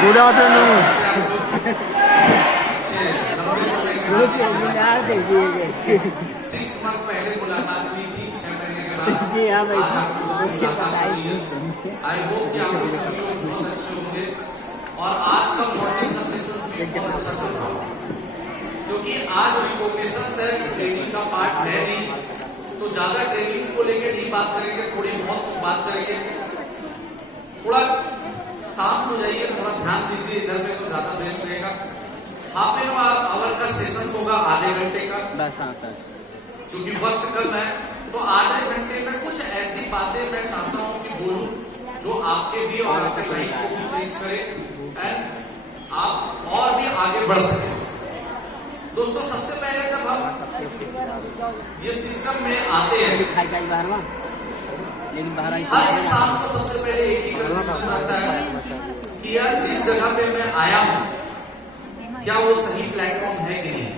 Good afternoon. 6 month पहले मुलाकात हुई थी, 6 महीने के बाद जी हाँ भाई, आज आप लोगों से मुलाकात हुई है। आई होप कि आप लोग सभी लोग बहुत अच्छे होंगे और आज का मॉर्निंग का सेशन भी बहुत अच्छा चल रहा होगा, क्योंकि आज रिकॉग्निशन है, ट्रेनिंग का पार्ट है नहीं, तो ज्यादा ट्रेनिंग्स को लेकर नहीं बात करेंगे, थोड़ी बहुत कुछ बात करेंगे। थोड़ा शांत हो जाइए, थोड़ा ध्यान दीजिए इधर में, तो ज्यादा बेस्ट रहेगा। हाफ एन आवर का सेशन होगा, आधे घंटे का, क्योंकि वक्त कम है। तो आधे घंटे में कुछ ऐसी बातें मैं चाहता हूं कि बोलूं जो आपके भी और आपके लाइफ को भी चेंज करे एंड आप और भी आगे बढ़ सके। दोस्तों, सबसे पहले जब हम ये सिस्टम में आते हैं, हर इंसान को सबसे पहले एक ही कंफ्यूजन रहता है कि यार जिस जगह पे मैं आया हूं, क्या वो सही प्लेटफॉर्म है कि नहीं।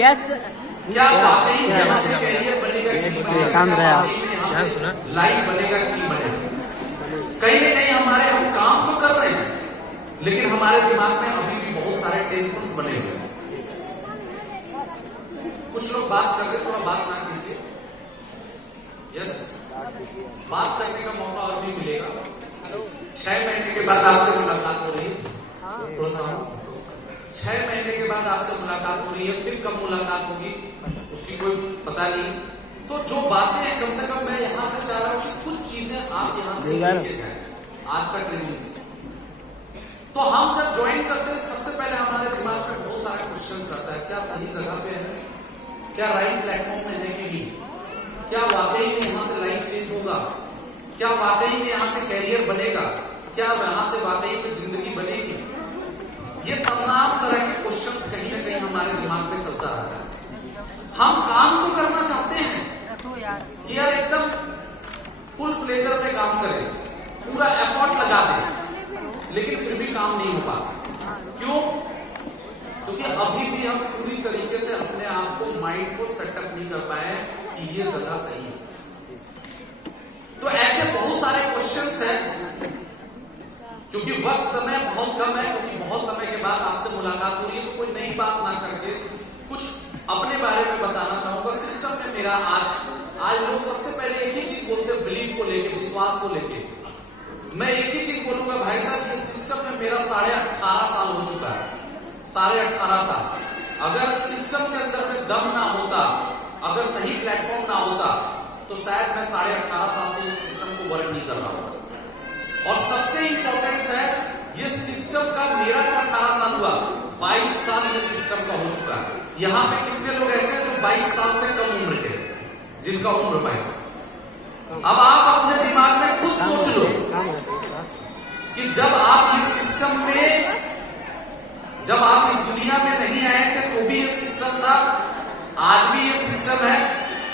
यस, क्या वाकई में यहाँ से कैरियर बनेगा कि नहीं बनेगा, क्या वाकई में यहाँ से लाइफ बनेगा कि नहीं बनेगा। कहीं ना कहीं हम काम तो कर रहे हैं, लेकिन हमारे दिमाग में अभी भी बहुत सारे टेंशंस बने हुए हैं। कुछ लोग बात कर रहे, थोड़ा बात ना कीजिए। यस, बात करने का मौका और भी मिलेगा। 6 महीने के बाद आपसे मुलाकात हो रही है, थोड़ा सा 6 महीने के बाद आपसे मुलाकात हो रही है, फिर कब मुलाकात होगी उसकी कोई पता नहीं। तो जो बातें हैं, कम से कम मैं यहाँ से चाह रहा हूँ कि कुछ चीजें आप यहाँ से लेके जाए आज का ट्रेनिंग से। तो हम जब ज्वाइन करते हैं, सबसे पहले हमारे दिमाग में बहुत सारे क्वेश्चंस रहता है, क्या सही जगह पे है, क्या राइट प्लेटफॉर्म में है कि नहीं, क्या वाकई में यहाँ से लाइफ चेंज होगा, क्या वाकई में यहाँ से कैरियर बनेगा, क्या यहाँ से वाकई में जिंदगी बनेगी। ये तमाम तरह के क्वेश्चंस कहीं ना कहीं हमारे दिमाग में चलता रहता है। हम काम तो करना चाहते हैं कि यार एकदम फुल फ्लेजर पे काम करें, पूरा एफर्ट लगा दें, लेकिन फिर भी काम नहीं हो पाता। क्यों? क्योंकि अभी भी हम पूरी तरीके से अपने आप को, माइंड को सेटअप नहीं कर पाए कि ये जगह सही है। तो ऐसे बहुत सारे क्वेश्चंस हैं, क्योंकि वक्त समय बहुत कम है, क्योंकि बहुत समय के बाद आपसे मुलाकात हो रही है, तो कोई नई बात ना करके कुछ अपने बारे में बताना चाहूंगा। सिस्टम में मेरा आज लोग सबसे पहले एक ही चीज बोलते हैं, बिलीव को लेके, विश्वास को लेके। मैं एक ही चीज बोलूंगा, भाई साहब, ये सिस्टम में मेरा 18.5 साल हो चुका है, 18.5 साल। अगर सिस्टम के अंदर में दम ना होता, अगर सही प्लेटफॉर्म ना होता, तो शायद मैं 18.5 साल से इस सिस्टम को वर्क नहीं कर रहा हूं। और सबसे इंपॉर्टेंट है, ये सिस्टम का मेरा जो 18 साल हुआ, 22 साल ये सिस्टम का हो चुका है। यहाँ पे कितने लोग ऐसे हैं जो 22 साल से कम उम्र के, जिनका उम्र 22 साल। अब आप अपने दिमाग में खुद सोच लो कि जब आप इस सिस्टम में, जब आप इस दुनिया में नहीं आए थे तो भी ये सिस्टम था, आज भी ये सिस्टम है,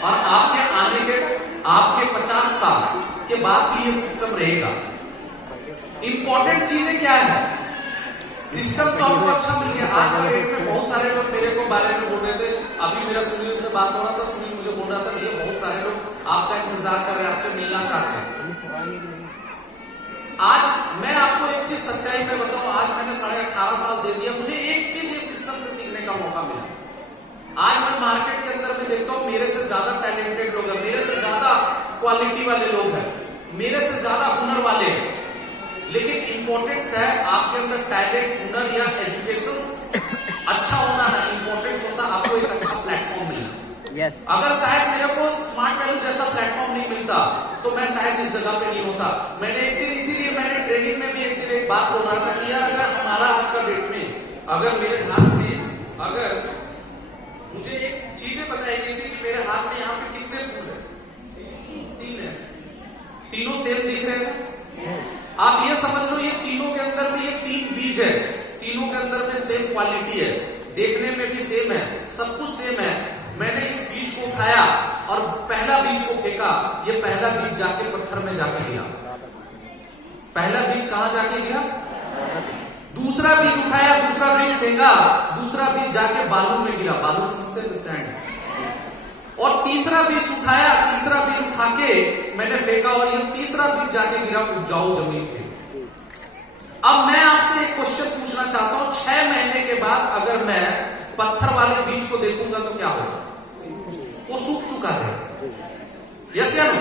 और आपके आने के, आपके 50 साल के बाद भी ये सिस्टम रहेगा। इंपॉर्टेंट चीजें क्या है? सिस्टम तो आपको अच्छा मिल गया। आज के डेट में बहुत सारे लोग मेरे को बारे में बोल रहे थे, अभी मेरा सुनील से बात हो रहा था, सुनील मुझे बोल रहा था, भैया बहुत सारे लोग आपका इंतजार कर रहे हैं, आपसे मिलना चाहते हैं। आज मैं आपको एक चीज सच्चाई में बताऊं, आज मैंने 18.5 साल दे दिया, मुझे एक चीज इस सिस्टम से सीखने का मौका मिला। आज मैं मार्केट के अंदर में देखता हूं, मेरे से ज्यादा टैलेंटेड लोग हैं, मेरे से ज्यादा क्वालिटी वाले लोग हैं, मेरे से ज्यादा हुनर वाले हैं, लेकिन इंपॉर्टेंस है आपके अंदर टैलेंट, हुनर या एजुकेशन अच्छा होना ना, इंपॉर्टेंस होता आपको एक अच्छा प्लेटफॉर्म मिलना। yes. अगर शायद मेरे को स्मार्ट वैल्यू जैसा प्लेटफॉर्म नहीं मिलता, तो मैं शायद इस जगह पे नहीं होता। मैंने एक दिन, इसीलिए मैंने ट्रेनिंग में भी एक दिन एक बात बोल रहा था कि यार अगर हमारा आज का डेट में, अगर मेरे हाथ में, अगर मुझे एक चीजें बताई गई थी कि मेरे हाथ में यहाँ पे कितने फूल है, 3 है, तीनों सेम दिख रहे हैं। आप ये समझ लो, ये तीनों के अंदर में ये 3 बीज है, तीनों के अंदर में सेम क्वालिटी है, देखने में भी सेम है, सब कुछ सेम है। मैंने इस बीज को उठाया और पहला बीज को फेंका, ये पहला बीज जाके पत्थर में जाके गिरा। पहला बीज कहां जाके गिरा? दूसरा बीज उठाया, दूसरा बीज फेंका, दूसरा बीज जाके बालू में गिरा। बालू समझते हैं, सैंड। और तीसरा बीज उठाया, तीसरा बीज उठा के मैंने फेंका और ये तीसरा बीज जाके गिरा उपजाऊ जमीन पे। अब मैं आपसे एक क्वेश्चन पूछना चाहता हूं, 6 महीने के बाद अगर मैं पत्थर वाले बीज को देखूंगा तो क्या होगा? वो सूख चुका है। यस या नो?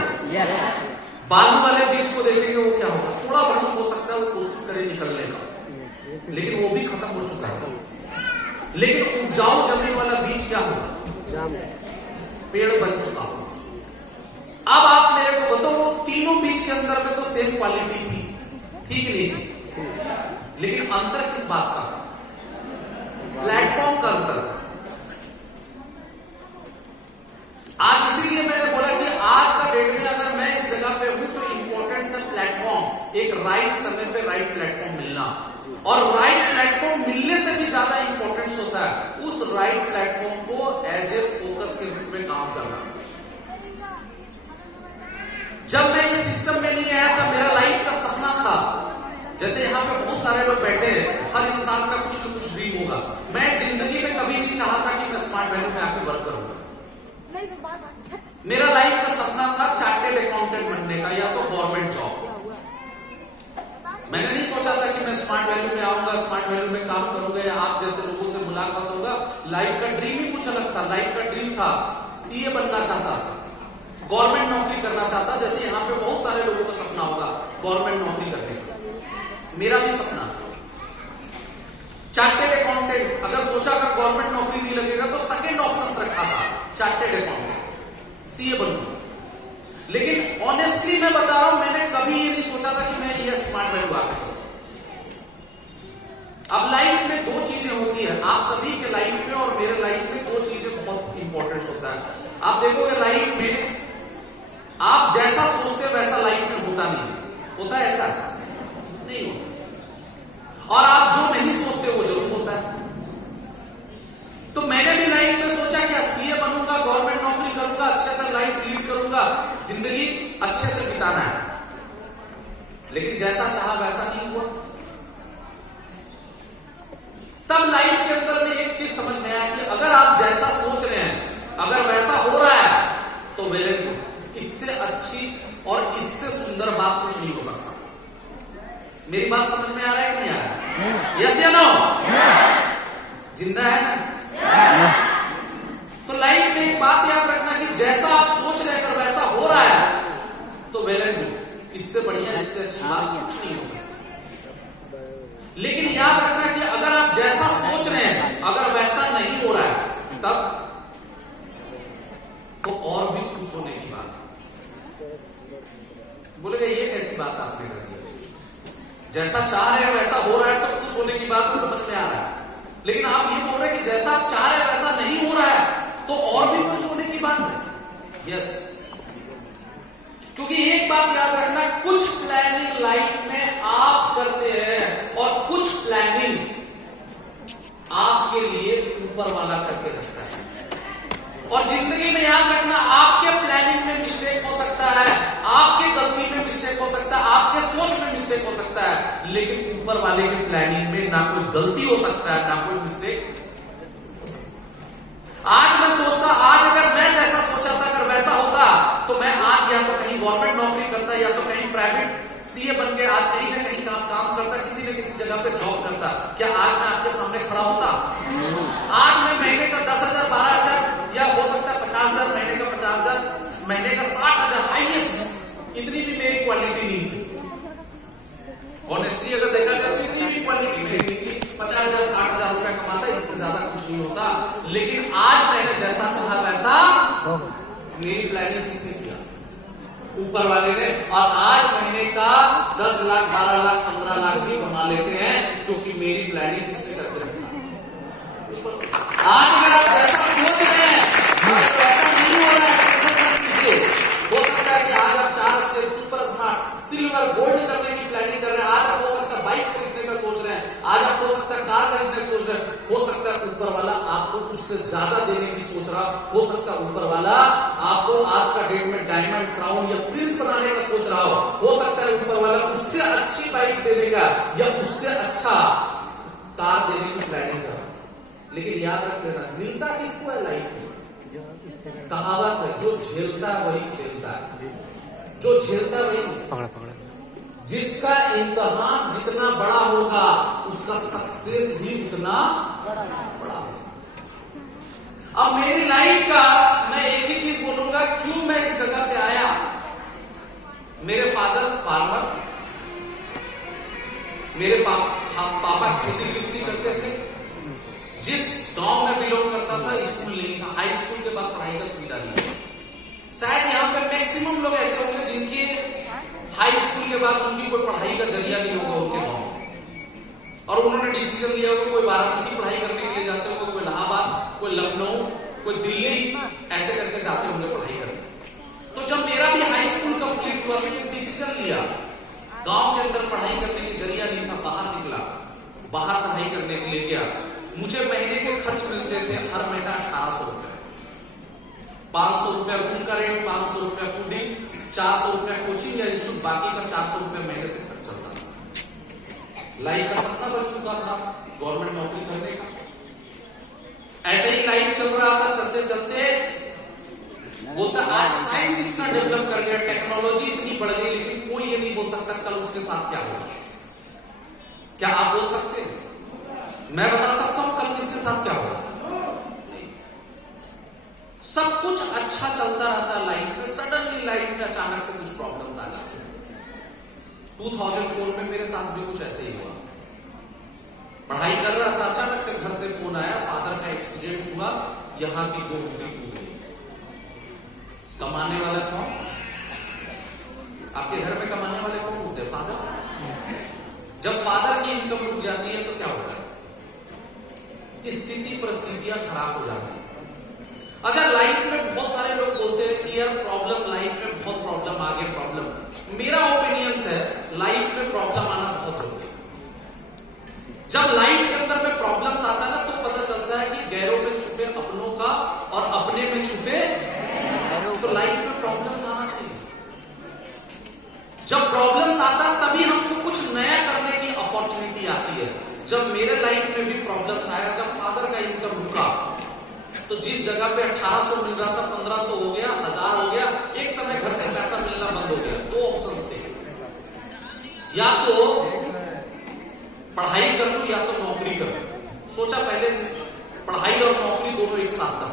बालू वाले बीज को देखेंगे वो क्या होगा? थोड़ा बहुत हो सकता है वो कोशिश करे निकलने का, लेकिन वो भी खत्म हो चुका है। लेकिन उपजाऊ जमीन वाला बीज क्या होगा? पेड़ बन चुका होगा। अब आप मेरे को बताओ, वो तीनों बीज के अंदर में तो सेम क्वालिटी थी, ठीक नहीं थी, लेकिन अंतर किस बात का? प्लेटफॉर्म का अंतर था। आज इसीलिए मैंने बोला कि आज का डेट में अगर मैं इस जगह पे हूं तो इंपॉर्टेंट है प्लेटफॉर्म, एक राइट समय पे राइट प्लेटफॉर्म मिलना। और राइट प्लेटफॉर्म मिलने से भी ज्यादा इंपॉर्टेंस होता है उस राइट प्लेटफॉर्म को एज ए फोकस के रूप में काम करना। जब मैं इस सिस्टम में नहीं आया था, मेरा लाइफ का सपना था, जैसे यहाँ पे बहुत सारे लोग बैठे हैं, हर इंसान का कुछ न कुछ ड्रीम होगा। मैं जिंदगी में कभी नहीं चाहता कि मैं स्मार्ट वैल्यू में आके वर्क करूंगा। मेरा लाइफ का सपना था चार्टेड अकाउंटेंट बनने का या तो गवर्नमेंट जॉब। मैंने नहीं सोचा था कि मैं स्मार्ट वैल्यू में आऊंगा, स्मार्ट वैल्यू में काम करूंगा या आप जैसे लोगों से मुलाकात होगा। लाइफ का ड्रीम ही कुछ अलग था। लाइफ का ड्रीम था सीए बनना चाहता था, गवर्नमेंट नौकरी करना चाहता। जैसे यहाँ पे बहुत सारे लोगों का सपना होगा गवर्नमेंट नौकरी करने का, मेरा भी सपना। चार्टेड अकाउंटेंट अगर सोचा अगर गवर्नमेंट नौकरी नहीं लगेगा तो सेकंड ऑप्शन रखा था चार्टेड अकाउंटेंट, सीए बनूंगा। लेकिन ऑनेस्टली मैं बता रहा हूं, मैंने कभी ये नहीं सोचा था कि मैं ये स्मार्ट वैल्यू आ गया। अब लाइफ में दो चीजें होती है, आप सभी के लाइफ में और मेरे लाइफ में दो चीजें बहुत इंपॉर्टेंट होता है। आप देखोगे लाइफ में आप जैसा सोचते वैसा लाइफ में होता नहीं होता, ऐसा नहीं होता। और आप जो नहीं सोचते वो जरूर होता है। तो मैंने भी लाइफ में सोचा कि सीए बनूंगा, गवर्नमेंट नौकरी करूंगा, अच्छे से लाइफ लीड करूंगा, जिंदगी अच्छे से बिताना है। लेकिन जैसा चाहा वैसा नहीं हुआ। तब लाइफ के अंदर में एक चीज समझ में आया कि अगर आप जैसा सोच रहे हैं अगर वैसा हो रहा है तो वेल एंड गुड, इससे अच्छी और इससे सुंदर बात कुछ नहीं हो सकता। मेरी बात समझ में आ रहा है कि नहीं आ रहा है? यस या नो? जिंदा है ना? तो लाइफ में एक बात याद रखना कि जैसा आप सोच रहे हैं अगर वैसा हो रहा है तो वेल एंड गुड, इससे बढ़िया इससे अच्छी बात कुछ नहीं हो सकती। लेकिन याद रखना कि अगर आप जैसा सोच रहे हैं अगर वैसा नहीं हो रहा है तब तो और भी खुश होने की बात है। बोलेगा ये कैसी बात आपने कर दी? जैसा चाह रहे हैं वैसा हो रहा है तो खुश होने की बात है, समझ में आ रहा है। लेकिन आप ये बोल रहे हैं कि जैसा आप चाह रहे हैं वैसा नहीं हो रहा है तो और भी खुश होने की बात है। यस, क्योंकि एक बात याद रखना, कुछ प्लानिंग लाइफ में आप करते हैं और कुछ प्लानिंग आपके लिए ऊपर वाला करके रखता है। और जिंदगी में याद रखना, आपके प्लानिंग में मिस्टेक हो सकता है, आपके गलती में मिस्टेक हो सकता है, आपके सोच में मिस्टेक हो सकता है, लेकिन ऊपर वाले के प्लानिंग में ना कोई गलती हो सकता है ना कोई मिस्टेक हो सकता है। आज मैं सोचता, आज अगर मैं जैसा सोचा था अगर वैसा होता तो मैं आज या तो कहीं गवर्नमेंट नौकरी करता या तो कहीं प्राइवेट सीए बन के आज कहीं ना कहीं काम करता, किसी न किसी जगह पे जॉब करता। क्या आज मैं आपके सामने खड़ा होता? आज मैं महीने का 10,000 12,000 या हो सकता है 50,000, महीने का 50,000, महीने का 60,000 हाईएस्ट, इतनी भी मेरी क्वालिटी नहीं थी। ऑनेस्टली अगर देखा जाए तो इतनी भी क्वालिटी मेरी नहीं थी। 50,000 60,000 रुपया कमाता, इससे ज्यादा कुछ नहीं होता। लेकिन आज मैंने जैसा चाहा वैसा, मेरी प्लानिंग किसने किया? ऊपर वाले ने। और आज महीने का 10 लाख 12 लाख 15 लाख भी कमा लेते हैं, क्योंकि मेरी प्लानिंग किसने करके रखा? आज अगर आप जैसा सोच रहे हैं अगर वैसा नहीं हो रहा है, टेंशन मत कीजिए। हो सकता है कि आज आप 4 step super smart silver gold करने की प्लानिंग कर रहे हैं। आज आप हो सकता है बाइक खरीदने का सोच रहे हैं, आज आप हो सकता है कार खरीदने का सोच रहे हैं। हो सकता है ऊपर वाला आपको उससे ज्यादा देने की सोच रहा, हो सकता है ऊपर वाला आपको आज का डेट में डायमंड क्राउन या प्रिंस बनाने का सोच रहा हो सकता है ऊपर वाला उससे अच्छी बाइक दे देगा या उससे अच्छा कार देने की प्लानिंग कर। लेकिन याद रख लेना, मिलता किसको है लाइफ में? कहावत है, जो झेलता है वही खेलता है। जो झेलता है वही पकड़ा। जिसका इम्तिहान जितना बड़ा होगा उसका सक्सेस भी उतना बड़ा होगा। अब मेरी लाइफ का मैं एक ही चीज बोलूंगा, क्यों मैं इस जगह पे आया। मेरे फादर फार्मर, मेरे पापा खेती गृहस्थी करते थे। जिस गांव में बिलोंग करता था स्कूल नहीं था, हाई स्कूल के बाद पढ़ाई का सुविधा नहीं था। शायद यहाँ पे मैक्सिमम लोग ऐसे होंगे जिनके हाई स्कूल के बाद उनकी कोई पढ़ाई का जरिया नहीं होगा उनके गांव, और उन्होंने डिसीजन लिया होगा कोई वाराणसी पढ़ाई करने के लिए जाते होंगे, कोई इलाहाबाद, कोई लखनऊ, कोई दिल्ली, ऐसे करके जाते होंगे पढ़ाई करने। तो जब मेरा भी हाई स्कूल कंप्लीट हुआ तो एक डिसीजन लिया, गांव के अंदर पढ़ाई करने की जरिया नहीं था, बाहर निकला, बाहर पढ़ाई करने के लिए गया। मुझे महीने के खर्च मिलते थे हर महीना 1800 रुपए, 500 रुपया रूम का रेंट, 500 रुपया फूडिंग, 400 रुपया कोचिंग या इंस्टीट्यूट, बाकी का 400 रुपया महीने से खर्च चलता था। लाइफ का सपना बन चुका था गवर्नमेंट नौकरी करने का। ऐसे ही लाइफ चल रहा था, चलते चलते बोलता आज साइंस इतना डेवलप कर गया, टेक्नोलॉजी इतनी बढ़ गई, लेकिन कोई ये नहीं बोल सकता कल उसके साथ क्या होगा। क्या आप बोल सकते हैं? मैं बता सकता हूं कल किसके साथ क्या होगा? सब कुछ अच्छा चलता रहता लाइफ में, सडनली लाइफ में अचानक से कुछ प्रॉब्लम्स आ जाते हैं। 2004 में मेरे साथ भी कुछ ऐसे ही हुआ। पढ़ाई कर रहा था, अचानक से घर से फोन आया, फादर का एक्सीडेंट हुआ, यहां की 2 हड्डी टूट गई। कमाने वाला कौन? आपके घर में कमाने वाले कौन होते हैं? फादर। जब फादर की इनकम रुक जाती है तो क्या होता है? स्थिति परिस्थितियां खराब हो जाती है। अच्छा, लाइफ में बहुत सारे लोग बोलते हैं कि यार प्रॉब्लम, लाइफ में बहुत प्रॉब्लम आ गया, प्रॉब्लम। मेरा ओपिनियन है लाइफ में प्रॉब्लम आना बहुत जरूरी है। जब लाइफ के अंदर में प्रॉब्लम्स आता है ना तो पता चलता है कि गैरों में छुपे अपनों का और अपने में छुपे, तो लाइफ में प्रॉब्लम्स आना चाहिए। जब प्रॉब्लम्स आता तभी हमको कुछ नया करने की अपॉर्चुनिटी आती है। जब मेरे लाइफ में भी प्रॉब्लम्स आया, जब फादर का इनकम रुका, तो जिस जगह पे 1800 मिल रहा था 1500 हो गया, 1000 हो गया, एक समय घर से पैसा मिलना बंद हो गया। 2 ऑप्शंस थे, या तो पढ़ाई कर लूं या तो नौकरी कर लूं। सोचा पहले पढ़ाई और नौकरी दोनों एक साथ था,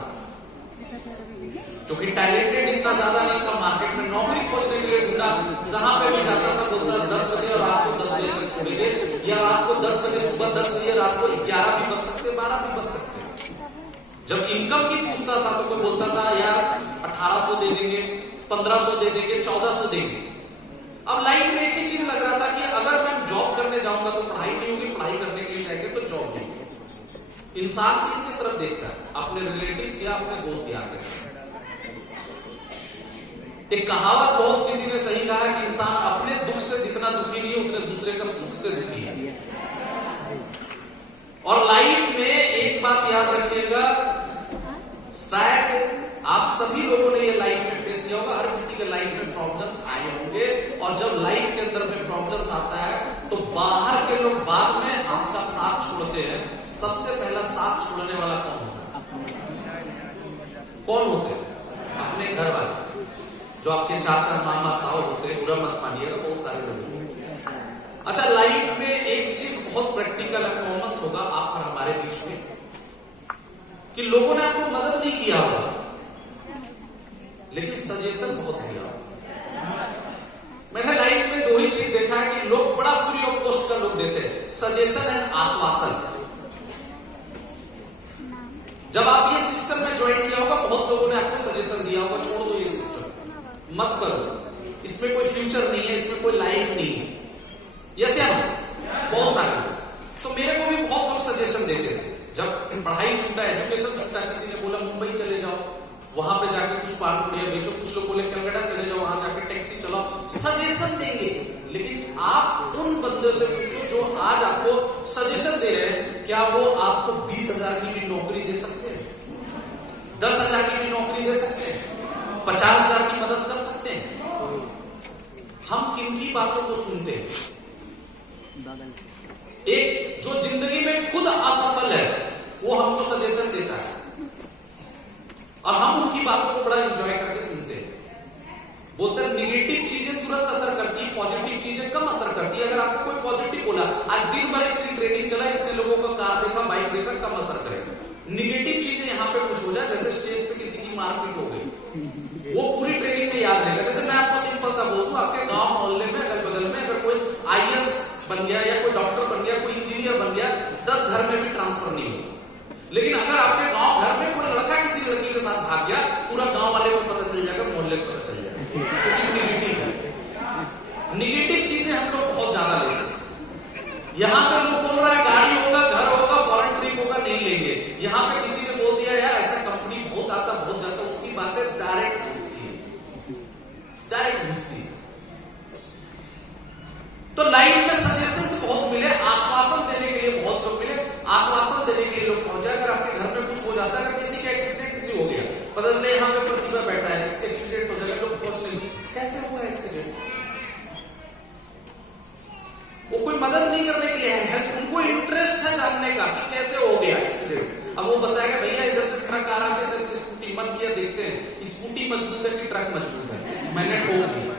क्योंकि टैलेंटेड इतना ज्यादा नहीं था मार्केट में। नौकरी खोजने के लिए ढूंढा, जहां पे भी जाता था बोलता 10 बजे और रात को 10 बजे तक छोड़ेंगे, या रात को 10 बजे, सुबह 10 बजे, रात को 11 भी बज सकते, 12 भी बज सकते। जब इनकम की पूछता था तो कोई बोलता था यार 1800 दे देंगे, 1500 दे देंगे, 1400 देंगे। अब लाइफ में एक ही चीज लग रहा था कि अगर मैं जॉब करने जाऊंगा तो पढ़ाई नहीं होगी, पढ़ाई करने के लिए जाएंगे तो जॉब नहीं। इंसान किसकी तरफ देखता है? अपने रिलेटिव्स या अपने दोस्त यार के। एक कहावत बहुत किसी ने सही कहा है कि इंसान अपने दुख से जितना दुखी नहीं है उतने दूसरे का सुख से दुखी है। और लाइफ में एक बात याद रखिएगा, शायद आप सभी लोगों ने ये लाइफ में फेस किया होगा, हर किसी के लाइफ में प्रॉब्लम्स आए होंगे। और जब लाइफ के अंदर में प्रॉब्लम्स आता है तो बाहर के लोग बाद में आपका साथ छोड़ते हैं। सबसे पहला साथ छोड़ने वाला कौन होता है? कौन होते हैं? अपने घर वाले, जो आपके चाचा मामा ताऊ होते हैं। बुरा मत मानिएगा, बहुत सारे लोग। अच्छा, लाइफ में एक चीज बहुत प्रैक्टिकल कॉमन होगा आप और हमारे बीच में, कि लोगों ने आपको मदद नहीं किया होगा लेकिन सजेशन बहुत दिया। मैंने लाइफ में 2 ही चीज देखा है कि लोग बड़ा फ्री ऑफ कॉस्ट का लोग देते हैं, सजेशन एंड आश्वासन। जब आप ये सिस्टम में ज्वाइन किया होगा, बहुत लोगों ने आपको सजेशन दिया होगा, छोड़ दो ये सिस्टम, मत करो, इसमें कोई फ्यूचर नहीं है, इसमें कोई लाइफ नहीं है। यस या नो? बहुत सारे। तो मेरे को भी बहुत लोग सजेशन देते थे। जब पढ़ाई छूटा, एजुकेशन छूटा, किसी ने बोला मुंबई चले जाओ, वहां पे जाके कुछ पान पुड़िया बेचो, कुछ लोग बोले कलकत्ता चले जाओ, वहां जाके टैक्सी चलाओ, सजेशन देंगे। लेकिन आप उन बंदों से पूछो जो आज आपको सजेशन दे रहे हैं, क्या वो आपको 20,000 की भी नौकरी दे सकते हैं? 10,000 की भी नौकरी दे सकते हैं? 50,000 की मदद कर सकते हैं? हम किनकी बातों को सुनते हैं? एक जो जिंदगी में खुद असफल है वो हमको सजेशन देता है और हम उनकी बातों को बड़ा एंजॉय करके सुनते हैं। बोलते हैं निगेटिव चीज पॉजिटिव चीजें कम असर करती है। अगर आपको कोई पॉजिटिव बोला, आज दिन भर इतनी ट्रेनिंग चला, इतने लोगों का कार देखा, बाइक देखा, कम असर करेगा। निगेटिव चीजें यहाँ पे कुछ हो जाए, जैसे स्टेज पे किसी की मारपीट हो गई, वो पूरी ट्रेनिंग में याद रहेगा। जैसे मैं आपको सिंपल सा बोल दूं, आपके गांव मोहल्ले में अगल बगल में अगर कोई IAS बन गया या कोई डॉक्टर बन गया, कोई इंजीनियर बन गया, 10 घर में भी ट्रांसफर नहीं होगा। लेकिन अगर आपके गांव घर में कोई लड़का किसी लड़की के साथ भाग गया, पूरा गांव वाले को पता चल जाएगा, मोहल्ले को पता चल जाएगा, क्योंकि निगेटिव है। निगेटिव चीजें हम लोग बहुत ज्यादा लेते हैं। यहां से लोग बोल रहा है गाड़ी होगा, घर होगा, फॉरेन ट्रिप होगा, नहीं लेंगे। यहां पे किसी ने बोल दिया यार ऐसा कंपनी बहुत आता बहुत जाता, उसकी बातें डायरेक्ट घुसती है, डायरेक्ट घुसती है। तो लाइफ में सजेशंस बहुत मिले, आश्वासन देने के लिए बहुत लोग मिले, आश्वासन देने के लिए लोग पहुंचे। अगर आपके घर में कुछ हो जाता है, अगर किसी का एक्सीडेंट किसी हो गया, पता चले यहाँ पे प्रतिभा बैठा है, इसका एक्सीडेंट हो जाएगा, लोग पहुंच नहीं, कैसे हुआ एक्सीडेंट, वो कोई मदद नहीं करने के लिए है, उनको इंटरेस्ट है जानने का कि कैसे हो गया एक्सीडेंट। अब वो बताएगा भैया इधर से ट्रक आ रहा है, इधर से स्कूटी मत किया, देखते हैं स्कूटी मजबूत है कि ट्रक मजबूत है, मैंने ठोक दिया।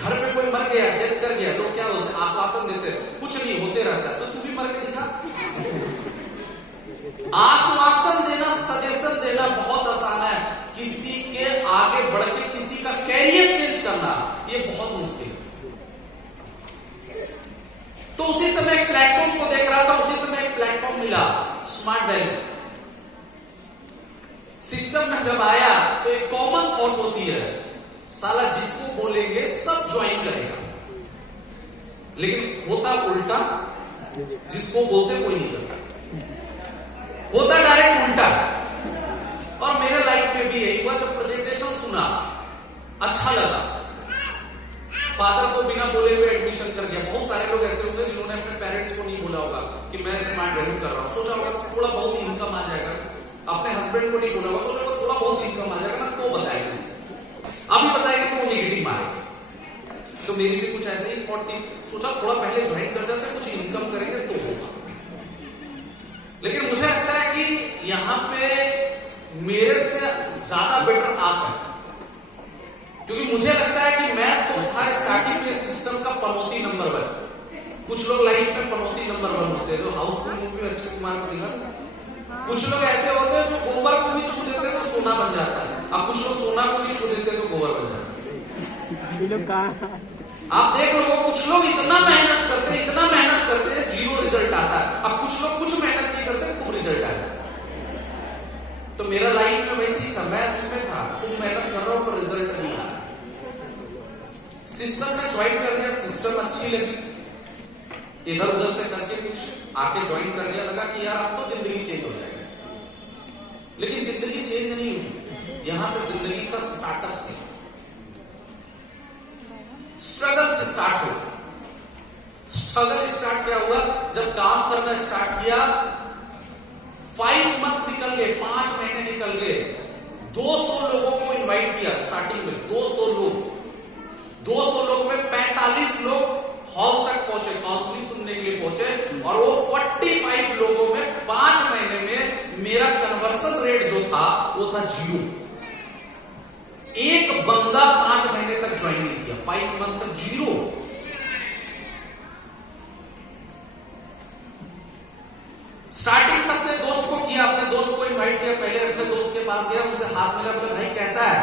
घर में कोई मर गया, डेथ कर गया, लोग क्या बोलते हैं, आश्वासन देते हैं, कुछ नहीं होते रहता है, तो तू भी मर के दिखा। आश्वासन देना, सजेशन देना बहुत आसान है, किसी के आगे बढ़ के किसी का कैरियर चेंज करना ये बहुत मुश्किल है। तो उसी समय एक प्लेटफॉर्म को देख रहा था, उसी समय एक प्लेटफॉर्म मिला, स्मार्ट वैल्यू सिस्टम में जब आया तो एक कॉमन थॉट होती है, साला जिसको बोलेंगे सब ज्वाइन करेगा, लेकिन होता उल्टा, जिसको बोलते कोई नहीं करता, होता डायरेक्ट उल्टा। और मेरे लाइफ में भी यही हुआ, जब प्रेजेंटेशन सुना अच्छा लगा, फादर को बिना बोले हुए एडमिशन कर दिया। बहुत सारे लोग ऐसे होंगे जिन्होंने अपने पेरेंट्स को नहीं बोला होगा कि मैं स्मार्ट वैल्यू कर रहा हूं, सोचा होगा थोड़ा बहुत इनकम आ जाएगा, अपने हस्बैंड को नहीं बोला होगा, सोचा होगा थोड़ा बहुत इनकम आ जाएगा ना, तो बताएगा, अभी बताएगा तो वो नेगेटिव मारेगा। तो मेरी भी कुछ ऐसे ही थॉट थी, सोचा थोड़ा पहले ज्वाइन कर जाते, कुछ इनकम करेंगे तो होगा। लेकिन मुझे लगता है कि यहां पे मेरे से ज्यादा बेटर आप है, क्योंकि मुझे लगता है कि मैं तो था स्टार्टिंग में सिस्टम का पनौती नंबर 1। कुछ लोग लाइफ में पनौती नंबर 1 होते हैं, जो हाउसफुल मूवी अक्षय कुमार को देखा। कुछ लोग ऐसे होते हैं जो गोबर को भी छू देते हैं तो सोना बन जाता है, अब कुछ लोग सोना को भी छू देते हैं तो गोबर बन जाता है। आप देख लो, कुछ लोग इतना मेहनत करते हैं, इतना मेहनत करते हैं, 0 रिजल्ट आता है। अब कुछ लोग कुछ मेहनत नहीं करते, खूब रिजल्ट आ जाता है। तो मेरा लाइफ में वैसे ही था, मैं उसमें था, खूब मेहनत कर रहा हूं पर रिजल्ट नहीं आ रहा। सिस्टम में ज्वाइन कर लिया, सिस्टम अच्छी लगी, इधर उधर से करके कुछ आके ज्वाइन कर लिया, लगा कि यार अब तो जिंदगी चेंज हो जाएगी। लेकिन जिंदगी चेंज नहीं हुई, यहां से जिंदगी का स्टार्टअप से स्ट्रगल से स्टार्ट हो। स्ट्रगल स्टार्ट क्या हुआ, जब काम करना स्टार्ट किया, 5 मंथ निकल गए, 5 महीने निकल गए, 200 लोगों को इनवाइट किया स्टार्टिंग में, 200 लोग में 45 लोग हॉल तक पहुंचे, काउंसलिंग सुनने के लिए पहुंचे, और वो 45 लोगों में 5 महीने में मेरा कन्वर्सन रेट जो था वो था 0। एक बंदा 5 महीने तक ज्वाइन नहीं किया, 5 मंथ तक 0। स्टार्टिंग से अपने दोस्त को किया, अपने दोस्त को इनवाइट किया, पहले अपने दोस्त के पास गया, उनसे हाथ मिला, बोला भाई कैसा है,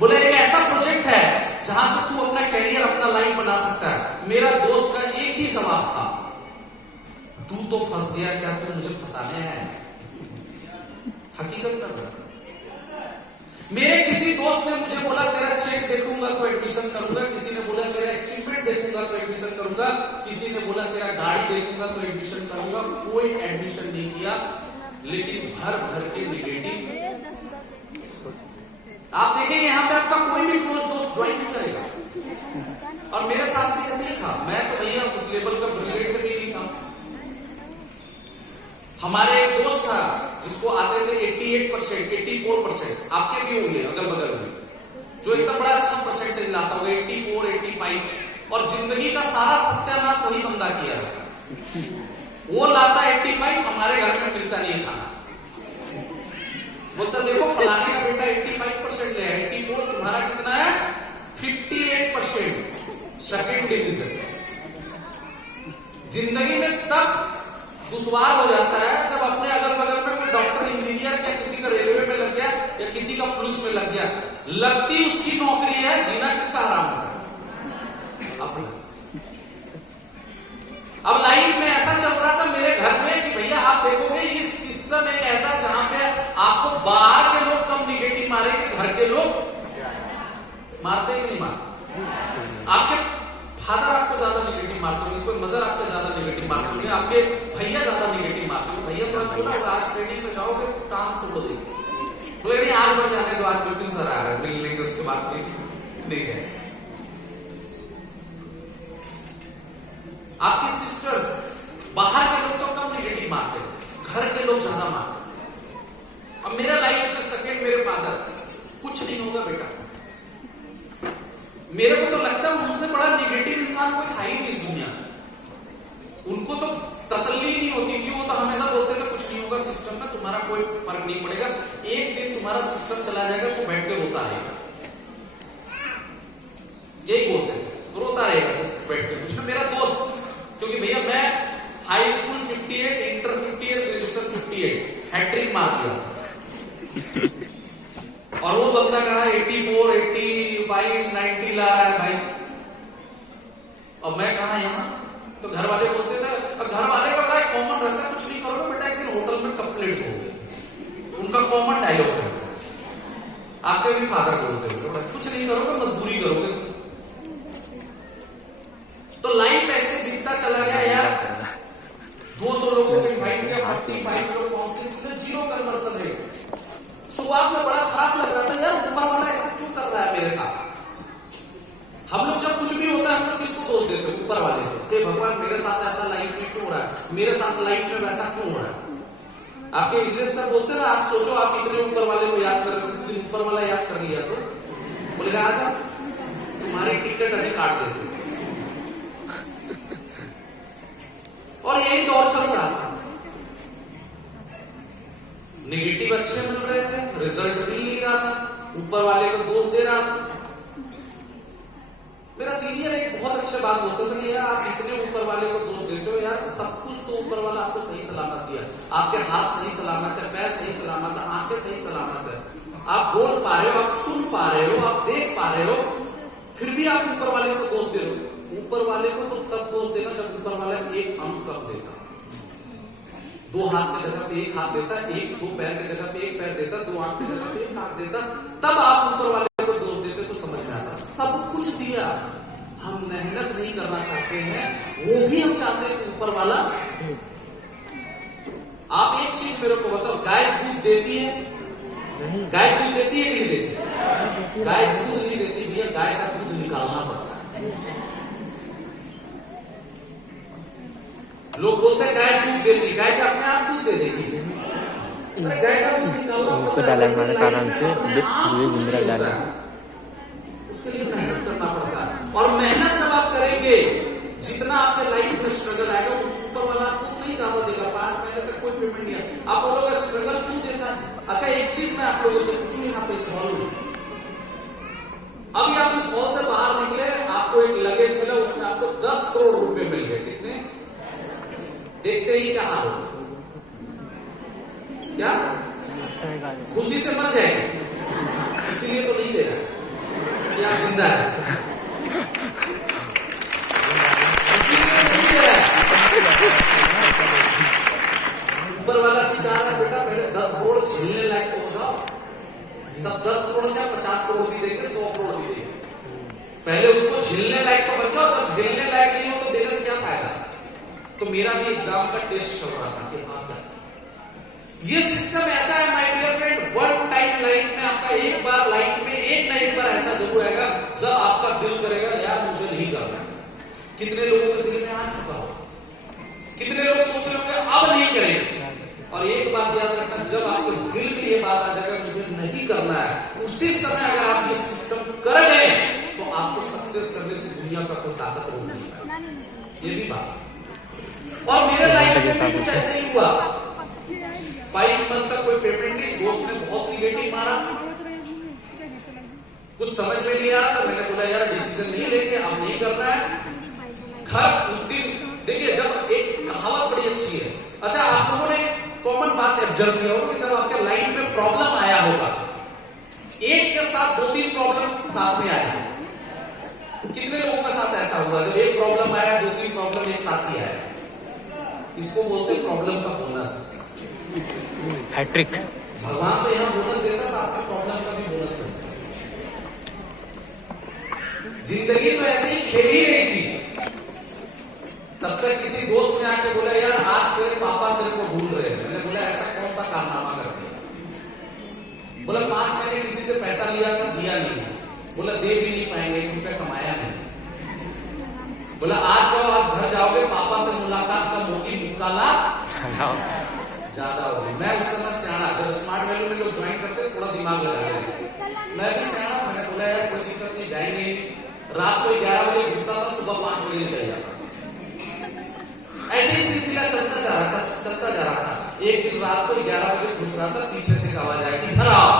बोले एक ऐसा प्रोजेक्ट है जहां से तू अपना कैरियर, अपना लाइफ बना सकता है। मेरा दोस्त का एक ही जवाब था, तू तो फंस गया, क्या तू मुझे फंसाने है? हकीकत में मेरे किसी दोस्त ने मुझे बोला तेरा चेक देखूंगा तो एडमिशन करूंगा, किसी ने बोला तेरा अचीवमेंट देखूंगा तो एडमिशन करूंगा, किसी ने बोला तेरा गाड़ी देखूंगा तो एडमिशन करूंगा। कोई एडमिशन नहीं किया, लेकिन भर भर के निगेटिव। आप देखेंगे यहां पे आपका कोई भी क्लोज दोस्त ज्वाइन नहीं करेगा, और मेरे साथ भी ऐसे ही था। मैं तो भैया उस लेवल का ब्रिलियंट भी नहीं था। हमारे एक दोस्त था जिसको आते थे 88%, 84%, आपके भी होंगे अगल बगल में, जो एकदम बड़ा अच्छा परसेंटेज लाता होगा, 84, 85, और जिंदगी का सारा सत्यानाश वही बंदा किया रहता। वो लाता 85, हमारे घर में मिलता नहीं खाना, बोलता देखो फलाने का बेटा 85% ले, 84, तुम्हारा कितना है लग गया, लगती उसकी नौकरी है, जीना किसका हराम होता है? अपना। अब लाइफ में ऐसा चल रहा था मेरे घर में कि भैया आप देखोगे इस सिस्टम एक ऐसा जहां पे आपको बाहर के लोग कम निगेटिव मारेंगे, घर के लोग मारते हैं कि नहीं मारते? आपके फादर आपको ज्यादा निगेटिव मारते होंगे, कोई मदर आपको ज्यादा निगेटिव मारते होंगे, आपके भैया ज्यादा निगेटिव मारते होंगे। भैया तो आपको ना आज ट्रेनिंग में जाओगे टांग तोड़ देंगे, बोले नहीं आज बढ़ जाने दो, आज बिल्कुल सर आ रहा है, मिल लेंगे उसके बाद नहीं जाएंगे। आपकी सिस्टर्स, बाहर के लोग तो कम निगेटिव मारते हैं, घर के लोग ज्यादा मारते। अब मेरा लाइफ में सेकंड मेरे फादर, कुछ नहीं होगा बेटा। मेरे को तो लगता है उनसे बड़ा निगेटिव इंसान कोई था ही नहीं इस दुनिया में। उनको तो तसल्ली नहीं होती थी, वो तो हमेशा बोलते थे कुछ नहीं होगा सिस्टम में, तुम्हारा कोई फर्क नहीं पड़ेगा, एक दिन तुम्हारा सिस्टम चला जाएगा तो बैठ के रोता रहेगा, यही बोलते थे, रोता रहेगा बैठ के। कुछ ना मेरा दोस्त, क्योंकि भैया मैं high school 58, inter 58, graduation 58, hattrick मार दिया और वो बंदा कहा 84, 85, 90 ला रहा है भाई, और मैं कहा यहाँ। तो घर वाले बोलते थे, घर वाले का बड़ा कॉमन रहता है, कुछ नहीं करोगे बेटा एक दिन होटल में कंप्लीट होगे, उनका कॉमन डायलॉग रहता है। आपके भी फादर बोलते हो कुछ नहीं करोगे मजदूरी करोगे। तो लाइफ ऐसे बीतता चला गया यार, 200 लोगों के इनवाइट किया, 45 लोग काउंसलिंग से, 0 कन्वर्सन रेट। शुरुआत में बड़ा खराब लग रहा था यार, ऊपर वाला ऐसा क्यों कर रहा है मेरे साथ। हम लोग जब कुछ भी होता है हम लोग किसको दोष देते हैं? ऊपर वाले को। हे भगवान मेरे साथ ऐसा लाइफ में क्यों हो रहा है, मेरे साथ लाइफ में वैसा क्यों हो रहा है। आपके इंजीनियर सर बोलते ना, आप सोचो आप इतने ऊपर वाले को याद कर रहे हो, किसी दिन ऊपर वाला याद कर लिया तो बोलेगा आजा तुम्हारी टिकट अभी काट देते। और यही दौर चल रहा था, नेगेटिव अच्छे मिल रहे थे, रिजल्ट मिल नहीं रहा था, ऊपर वाले को दोष दे रहा था। मेरा सीनियर एक बहुत अच्छे बात बोलते थे, नहीं यार आप इतने ऊपर वाले को दोष देते हो यार, सब कुछ तो ऊपर वाला आपको सही सलामत दिया, आपके हाथ सही सलामत है, पैर सही सलामत है, आंखें सही सलामत है, आप बोल पा रहे हो, आप सुन पा रहे हो, आप देख पा रहे हो, फिर भी आप ऊपर वाले को दोष दे रहे हो। ऊपर वाले को तो तब दोष देना जब ऊपर वाला एक अंग कम देता, 2 हाथ की जगह पे 1 हाथ देता, 2 पैर की जगह पे 1 पैर देता, 2 आंख की जगह पे 1 आंख देता, तब आप ऊपर वाले को दोष देते तो समझ में आता। सब कुछ दिया, हम मेहनत नहीं करना चाहते हैं, वो भी हम चाहते हैं कि ऊपर वाला। आप एक चीज मेरे को बताओ, गाय दूध देती है? गाय दूध देती है कि नहीं देती? गाय दूध नहीं देती भैया, गाय का दूध निकालना पड़ता है। लोग बोलते हैं गाय दूध देती, गाय का अपने आप दूध दे देगी, अरे गाय का दूध निकालना पड़ता है, उसके लिए मेहनत करना पड़ता है। और मेहनत जब आप करेंगे, जितना आपके लाइफ में स्ट्रगल आएगा, उस ऊपर वाला आपको नहीं ज्यादा देगा। 5 महीने तक कोई पेमेंट नहीं है, आप बोलोगे स्ट्रगल क्यों देता है? अच्छा एक चीज मैं आप लोगों से पूछूं, यहाँ पे इस हॉल में अभी आप इस हॉल से बाहर निकले, आपको एक लगेज मिला, उसमें आपको 10 करोड़ रुपए मिल गए, कितने? देखते ही क्या हाल हो, क्या खुशी से मर जाएंगे, इसीलिए तो नहीं दे रहा कि आप जिंदा है, इसीलिए नहीं दे रहा है। ऊपर वाला विचार है बेटा पहले 10 करोड़ झेलने लायक तो हो जाओ, तब 10 करोड़ क्या 50 करोड़ भी देंगे, 100 करोड़ भी देंगे, पहले उसको झेलने लायक तो बन जाओ। जब झेलने लायक नहीं हो तो देने से क्या फायदा। तो मेरा भी एग्जाम का टेस्ट चल रहा था कि हाँ क्या ये सिस्टम ऐसा है my dear friend, one time life में आपका एक बार लाइफ में एक ना एक बार ऐसा जरूर आएगा जब आपका दिल करेगा यार मुझे नहीं करना। कितने लोगों के दिल में आ चुका हो, कितने लोग सोच रहे होंगे अब नहीं करेंगे। और एक बात याद रखना, जब आपके दिल में ये बात आ जाएगा मुझे नहीं करना है, उसी समय अगर आप ये सिस्टम कर गए तो आपको सक्सेस करने से दुनिया का कोई ताकत रोक नहीं पाएगी। ये भी बात। और मेरे लाइफ में भी कुछ ऐसा ही हुआ, 5 मंथ तक कोई पेमेंट नहीं, दोस्त ने बहुत निगेटिव मारा, कुछ समझ में नहीं आ रहा था, मैंने बोला यार डिसीजन नहीं लेंगे, अब नहीं करना है। घर उस दिन देखिए, जब एक कहावत बड़ी अच्छी है, अच्छा आप लोगों ने कॉमन बात ऑब्जर्व किया होगा कि जब आपके लाइफ में प्रॉब्लम आया होगा, एक साथ 2-3 प्रॉब्लम साथ में आए। कितने लोगों के साथ ऐसा हुआ जब एक प्रॉब्लम आया 2-3 प्रॉब्लम एक साथ ही आया? इसको बोलते हैं प्रॉब्लम का बोनस, हैट्रिक। भगवान तो यहाँ बोनस देता, साथ में प्रॉब्लम का भी बोनस देता। जिंदगी तो ऐसे ही खेल ही रही थी, तब तक किसी दोस्त ने आके बोला यार आज तेरे पापा तेरे को ढूंढ रहे हैं। मैंने बोला ऐसा कौन सा कारनामा कर दिया? बोला 5 महीने किसी से पैसा लिया था, दिया नहीं। बोला दे भी नहीं पाएंगे, रुपया कमाया नहीं। बोला आज जाओ, आज घर जाओगे, पापा से मुलाकात का मोटी मुक्काला ज्यादा हो गई। मैं उस समय सियाना, जब स्मार्ट वैल्यू में लोग ज्वाइन करते थोड़ा दिमाग लगा रहे, मैं भी सियाना। मैंने बोला यार कोई दिक्कत नहीं, जाएंगे। रात को 11 बजे घुसता था, सुबह 5 बजे निकल जाता। ऐसे ही सिलसिला चलता जा रहा था। एक दिन रात को 11 बजे घुस रहा था, पीछे से आवाज आई कि इधर आओ।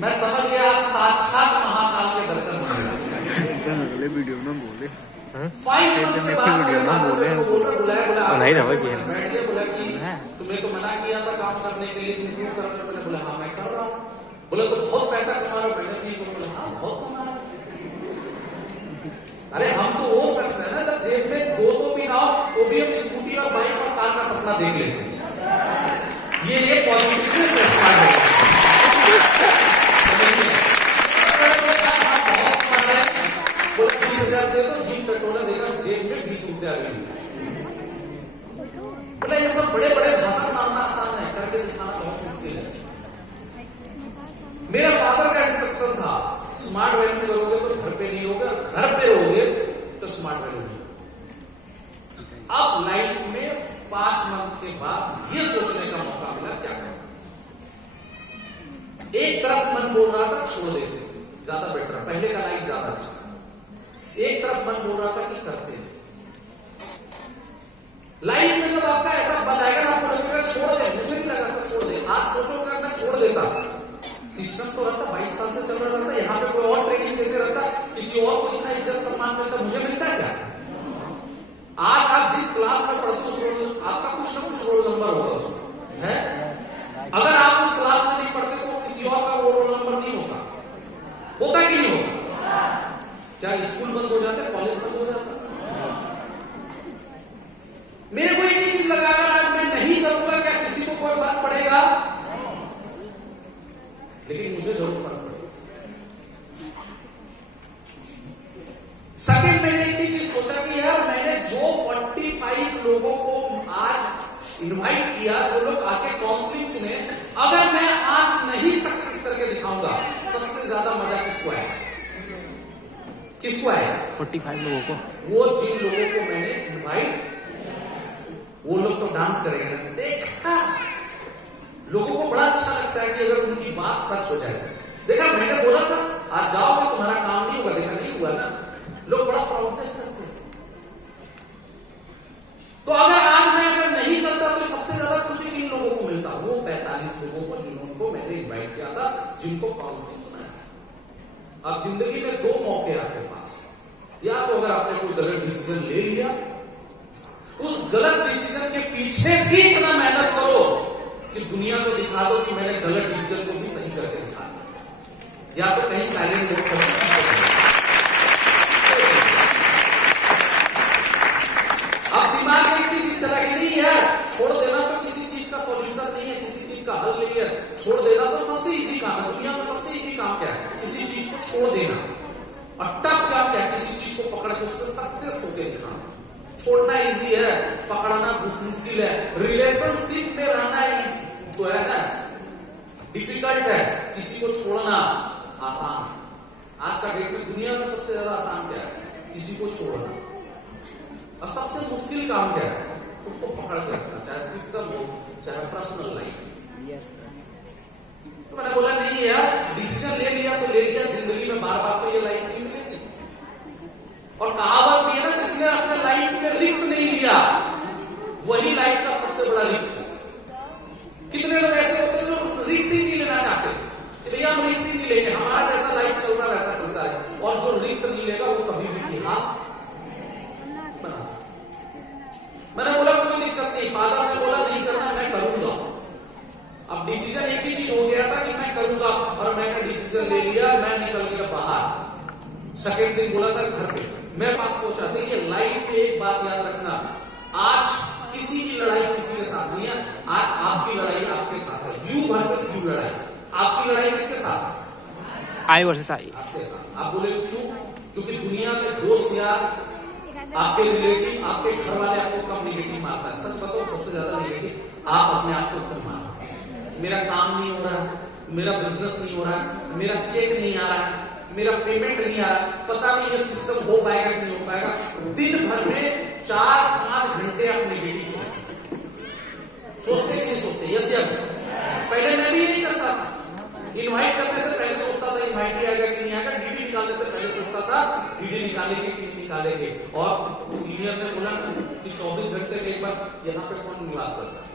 मैं समझ गया साक्षात महाकाल के दर्शन होंगे। वीडियो में बोले 5 मंथ के बाद वीडियो में बोले बुलाया नहीं रहा कि बैठ गया। बोला कि तुम्हें तो मना किया था काम करने के लिए, तुम क्यों कर रहे हो? मैंने बोला हाँ मैं कर रहा हूँ। बोला तो बहुत पैसा कमा रहा हूँ? मैंने नहीं। बोला हाँ बहुत कमा रहा हूँ। अरे हम तो वो शख्स है ना जब जेब में 200 भी ना हो तो भी हम स्कूटी और बाइक और कार का सपना देख लेते हैं। ये पॉजिटिविटी से स्टार्ट है। बोला 20,000 दे दो, जीप पेट्रोल देगा, जेब में 20 रुपया भी नहीं। बोला ये सब बड़े बड़े भाषण मारना आसान है, करके दिखाना बहुत मुश्किल है। मेरा फादर का इंस्ट्रक्शन था स्मार्ट वैल्यू करोगे तो घर पे नहीं होगा, घर पे रहोगे तो स्मार्ट वैल्यू नहीं। अब लाइफ में 5 मंथ के बाद ये सोचने का मौका मिला क्या करें। एक तरफ मन बोल रहा था छोड़ देते, ज्यादा बेटर, पहले का लाइफ ज्यादा अच्छा था। एक तरफ मन बोल रहा था कि करते। लाइफ में जब आपका ऐसा बताएगा ना, आपको लगेगा छोड़ दे, मुझे नहीं लगा था छोड़ दे। आज सोचो कि मैं छोड़ देता, सिस्टम तो रहता, 22 साल से चल रहा रहता, यहाँ पे कोई और ट्रेनिंग देते रहता, किसी और को इतना इज्जत सम्मान करता, मुझे मिलता है क्या? आज आप जिस क्लास में पढ़ते हो उस आपका कुछ ना कुछ रोल नंबर होगा उसमें है। अगर आप उस क्लास में नहीं पढ़ते तो किसी और का वो रोल नंबर नहीं होता। होता कि नहीं होता? क्या स्कूल बंद हो जाता, कॉलेज बंद हो जाता? मेरे को एक ही चीज लगा, अगर आज मैं नहीं करूंगा क्या किसी को कोई फर्क पड़ेगा? लेकिन मुझे जरूर फर्क पड़ेगा। सेकंड मैंने एक ही चीज सोचा कि यार मैंने जो 45 लोगों को आज इनवाइट किया, जो लोग आके काउंसलिंग सुने, अगर मैं आज नहीं सक्सेस करके दिखाऊंगा, सबसे ज्यादा मजा किसको आएगा? किसको आएगा? 45 लोगों को। वो जिन लोगों को मैंने इनवाइट, वो लोग तो डांस करेंगे। देखा लोगों को बड़ा अच्छा लगता है कि अगर उनकी बात सच हो जाए। देखा मैंने बोला था आज जाओगे तुम्हारा काम नहीं होगा, देखा नहीं हुआ ना। लोग बड़ा प्राउडनेस करते हैं। तो अगर नहीं करता तो सबसे ज्यादा खुशी किन लोगों को मिलता? वो 45 लोगों को जिनको मैंने इनवाइट किया था, जिनको काउंसलिंग सुनाया था। अब जिंदगी में 2 मौके आपके पास, या तो अगर आपने कोई गलत डिसीजन ले लिया, उस गलत डिसीजन के पीछे भी इतना मेहनत करो कि दुनिया को दिखा दो कि मैंने गलत डिसीजन को भी सही करके दिखा दिया, या तो कहीं साइलेंट लोग अब दिमाग में एक चीज चला कि नहीं यार छोड़ देना तो किसी चीज का सॉल्यूशन नहीं है, किसी चीज का हल नहीं है। छोड़ देना तो सबसे इजी काम है। दुनिया में सबसे इजी काम क्या है? किसी चीज को छोड़ देना। और टफ काम क्या है? किसी चीज को पकड़ के उसको सक्सेस होकर दिखाना। छोड़ना इजी है, पकड़ना मुश्किल है। रिलेशनशिप में रहना जो है ना डिफिकल्ट है, किसी को छोड़ना आसान है। आज का डेट में दुनिया में सबसे ज्यादा आसान क्या है? किसी को छोड़ना। और सबसे मुश्किल काम क्या है? उसको पकड़ के रखना, चाहे सिस्टम हो चाहे पर्सनल लाइफ। तो मैंने बोला नहीं यार, डिसीजन ले लिया तो ले लिया, जिंदगी में बार बार तो ये लाइफ नहीं मिलेगी। और कहावत भी है ना, जिसने अपने लाइफ में रिस्क नहीं लिया वही लाइफ का सबसे बड़ा रिस्क है। कितने लोग ऐसे होते हैं जो रिस्क ही नहीं लेना चाहते कि भैया हम रिस्क ही नहीं लेंगे, हमारा जैसा लाइफ चल रहा है वैसा चलता है। और जो रिस्क नहीं लेगा वो कभी भी इतिहास बना सकता। मैंने बोला कोई दिक्कत नहीं, फादर ने बोला नहीं करना, मैं करूंगा। अब डिसीजन एक ही चीज हो गया था कि मैं करूंगा, और मैंने डिसीजन ले लिया, मैं निकल गया बाहर। सेकेंड दिन बोला था घर पे, मैं पास पहुंचा। देखिए लाइफ में एक बात याद रखना, आज किसी की लड़ाई किसी के साथ नहीं है, आज आपकी लड़ाई आपके साथ है। यू वर्सेस यू लड़ाई, आपकी लड़ाई किसके साथ? आई वर्सेस आई, आपके साथ। आप बोले क्यों? क्योंकि दुनिया में दोस्त यार, आपके रिलेटिव, आपके घर वाले आपको कम निगेटिव मारता है। सच बताओ सबसे ज्यादा निगेटिव आप अपने आप को खुद मारो। मेरा काम नहीं हो रहा है, मेरा बिजनेस नहीं हो रहा है, मेरा चेक नहीं आ रहा है, मेरा पेमेंट नहीं आ रहा, पता नहीं ये सिस्टम हो पाएगा कि नहीं हो पाएगा। दिन भर में 4-5 घंटे आप निगेटिव सोचते कि नहीं सोचते? यस या पहले मैं भी ये नहीं करता था। इनवाइट करने से पहले सोचता था इनवाइट ही आएगा कि नहीं आएगा, डीडी निकालने से पहले सोचता था डीडी निकालेंगे कि नहीं निकालेंगे। और सीनियर ने बोला कि 24 घंटे में एक बार यहाँ पे कौन निवास करता है?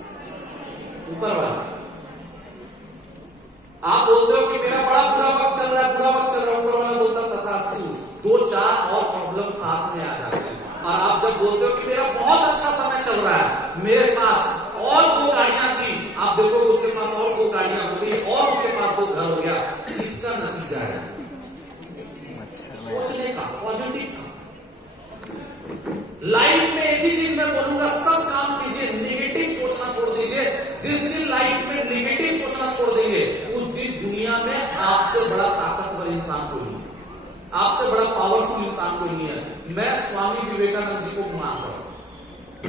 ऊपर वाला। आप बोलते हो कि मेरा बड़ा बुरा वक्त चल रहा है, बुरा वक्त चल रहा है, ऊपर वाला बोलता तथास्तु। 2-4 और प्रॉब्लम साथ में आ जाते हैं। और आप जब बोलते हो कि मेरा बहुत अच्छा समय चल रहा है, मेरे पास और 2 गाड़ियां थी, आप देखो उसके पास और 2 गाड़ियां हो गई, और उसके पास 2 घर हो गया। इसका नतीजा है सोचने का, पॉजिटिव का। लाइफ में एक ही चीज मैं बोलूंगा, सब काम कीजिए, नेगेटिव सोचना छोड़ दीजिए। जिस दिन लाइफ में नेगेटिव सोचना छोड़ देंगे, उस दिन दुनिया में आपसे बड़ा ताकतवर इंसान कोई नहीं, आपसे बड़ा पावरफुल इंसान कोई नहीं है। मैं स्वामी विवेकानंद जी को मानता हूं।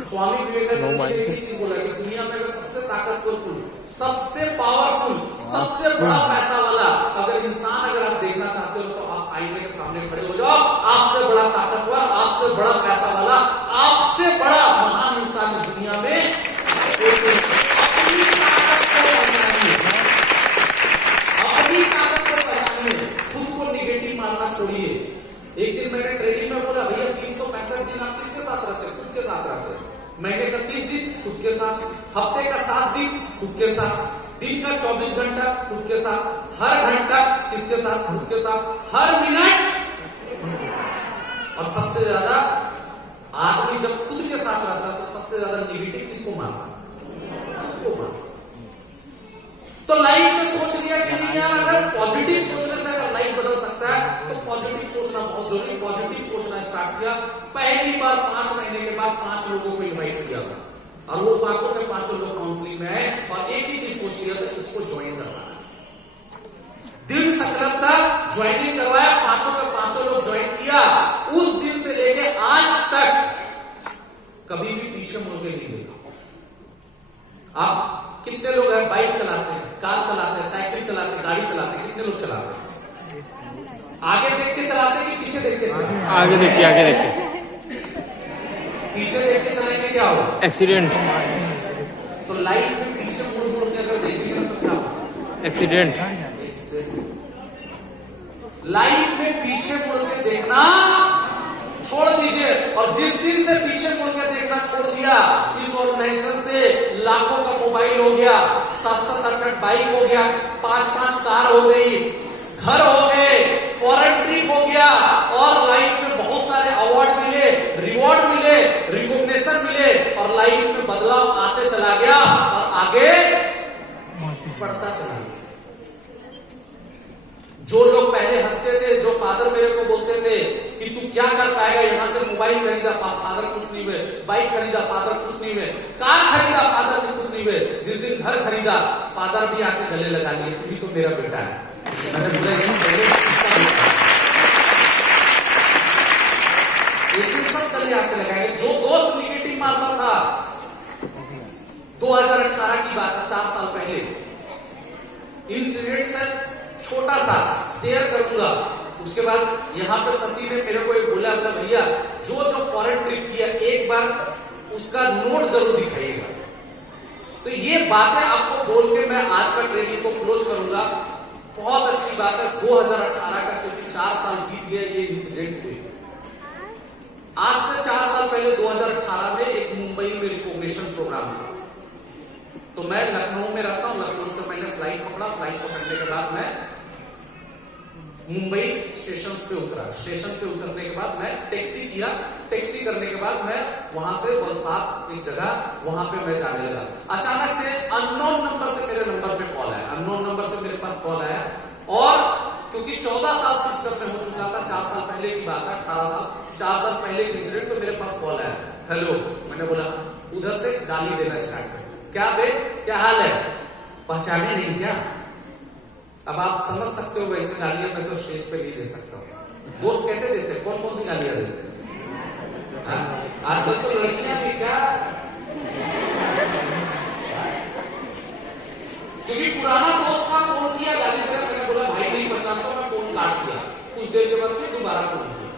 स्वामी विवेकानंद जी ने एक चीज बोला कि दुनिया में अगर सबसे ताकतवर, सबसे पावरफुल, सबसे बड़ा पैसा वाला अगर इंसान अगर आप देखना चाहते हो, तो आप आईने के सामने खड़े हो जाओ। आपसे बड़ा ताकतवर, आपसे बड़ा पैसा वाला, आपसे बड़ा महान इंसान दुनिया में अपनी ताकत को पहचानिए, अपनी ताकत को पहचानिए, खुद को निगेटिव मारना छोड़िए। एक दिन मैंने ट्रेनिंग में बोला, भैया 365 दिन आप किसके साथ रहते हैं? खुद के साथ रहते हैं। महीने का 30 दिन खुद के साथ, हफ्ते का 7 दिन खुद के साथ, दिन का 24 घंटा खुद के साथ, हर घंटा किसके साथ? खुद के साथ, हर मिनट। और सबसे ज्यादा आदमी जब खुद के साथ रहता है तो सबसे ज्यादा नेगेटिव किसको मारता है? खुद को मारता। तो लाइफ में सोच लिया कि नहीं यार, अगर पॉजिटिव सोचने से अगर लाइफ बदल सकता है तो पॉजिटिव सोचना बहुत जरूरी। पॉजिटिव सोचना स्टार्ट किया। पहली बार 5 महीने के बाद 5 लोगों को इनवाइट किया था, और वो 5 के 5 लोग काउंसलिंग में आए, और एक ही चीज सोच लिया था, इसको ज्वाइन करना है। दिन संक्रांत तक ज्वाइनिंग करवाया, 5 के 5 लोग ज्वाइन किया। उस दिन से लेके आज तक कभी भी पीछे मुड़ के नहीं देखा। आप कितने लोग हैं बाइक चलाते हैं, कार चलाते हैं, साइकिल चलाते हैं, गाड़ी चलाते हैं? कितने लोग चलाते हैं? आगे देख के चलाते हैं कि पीछे देख के चलाते हैं? आगे देख के, आगे देख के। पीछे देख के चलाएंगे क्या होगा? एक्सीडेंट। तो लाइफ में पीछे मुड़ मुड़ के अगर देखेंगे तो क्या होगा? एक्सीडेंट। लाइफ में पीछे मुड़ के देखना छोड़ दीजिए। और जिस दिन से पीछे मुड़ के देखना छोड़ दिया, इस ऑर्गेनाइजेशन से लाखों का मोबाइल हो गया, 7-7, 8-8 बाइक हो गया, 5-5 कार हो गई, घर हो गए, फॉरेन ट्रिप हो गया, और लाइफ में बहुत सारे अवार्ड मिले, रिवॉर्ड मिले, रिकॉग्निशन मिले, और लाइफ में बदलाव आते चला गया और आगे बढ़ता चला गया। जो लोग पहले हंसते थे, जो फादर मेरे को बोलते थे कि तू क्या कर पाएगा, यहां से मोबाइल खरीदा फादर कुछ नहीं हुए, बाइक खरीदा फादर कुछ नहीं हुए, कार खरीदा फादर भी कुछ नहीं हुए, जिस दिन घर खरीदा फादर भी आके गले लगा लिए, तू ही तो मेरा बेटा है। मैंने बोला लेकिन सब गले आके लगाएंगे। जो दोस्त निगेटिव मारता था, 2018 की बात है, 4 साल पहले इंसिडेंट से छोटा सा शेयर करूंगा। उसके बाद यहां पे शशि ने मेरे को एक बोला, भैया जो फॉरेन ट्रिप किया एक बार उसका नोट जरूर दिखाइएगा। तो ये बातें आपको बोल के मैं आज का ट्रेनिंग को क्लोज करूंगा। बहुत अच्छी बात है 2018 का, क्योंकि 4 साल बीत गए ये इंसिडेंट पे। आज से 4 साल पहले 2018 में एक मुंबई में रिकॉग्निशन प्रोग्राम था। तो मैं लखनऊ में रहता हूं, लखनऊ से मैंने फ्लाइट पकड़ा। फ्लाइट पकड़ने के बाद मैं मुंबई स्टेशन पे उतरा। स्टेशन पे उतरने के बाद मैं टैक्सी किया। टैक्सी करने के बाद मैं वहां से वलसाड एक जगह, वहां पे मैं जाने लगा। अचानक से अननोन नंबर से मेरे नंबर पे कॉल आया। अननोन नंबर से मेरे पास कॉल आया और क्योंकि 14 साल सिस्टम में हो चुका था, 4 साल पहले की बात है, 18 साल, 4 साल पहले की इंसिडेंट, तो मेरे पास कॉल आया। हेलो, मैंने बोला, उधर से गाली देना स्टार्ट कर। क्या बे, क्या हाल है, पहचाने नहीं क्या? अब आप समझ सकते हो वैसे गालियां मैं तो स्टेज पे नहीं दे सकता हूं। दोस्त कैसे देते हैं, कौन कौन सी गालियां देते हैं? आजकल तो लड़कियां भी क्या, क्योंकि पुराना दोस्त का फोन किया गाली दिया, मैंने बोला भाई नहीं पहचानता, मैं फोन काट दिया। कुछ देर के बाद फिर दोबारा फोन किया,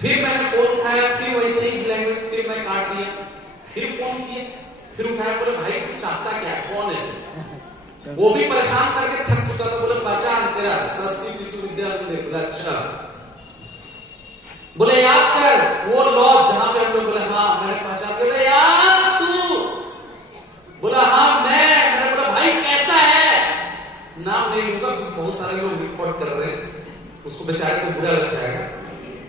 फिर मैंने फोन उठाया, फिर वैसे ही लैंग्वेज, फिर मैं काट दिया, फिर फोन किया, फिर उठाया, बोले भाई तू चाहता क्या, कौन है? वो भी परेशान करके थक चुका था। बोले पहचान तेरा, सरस्वती शिशु विद्यालय। बोला अच्छा। बोले याद कर वो लॉज जहां पे हम लोग। बोले हाँ, मैंने पहचान। बोले यार तू? बोला हाँ मैंने बोला भाई कैसा है? नाम नहीं लूंगा क्योंकि बहुत सारे लोग रिकॉर्ड कर रहे हैं, उसको बेचारे को बुरा लग जाएगा।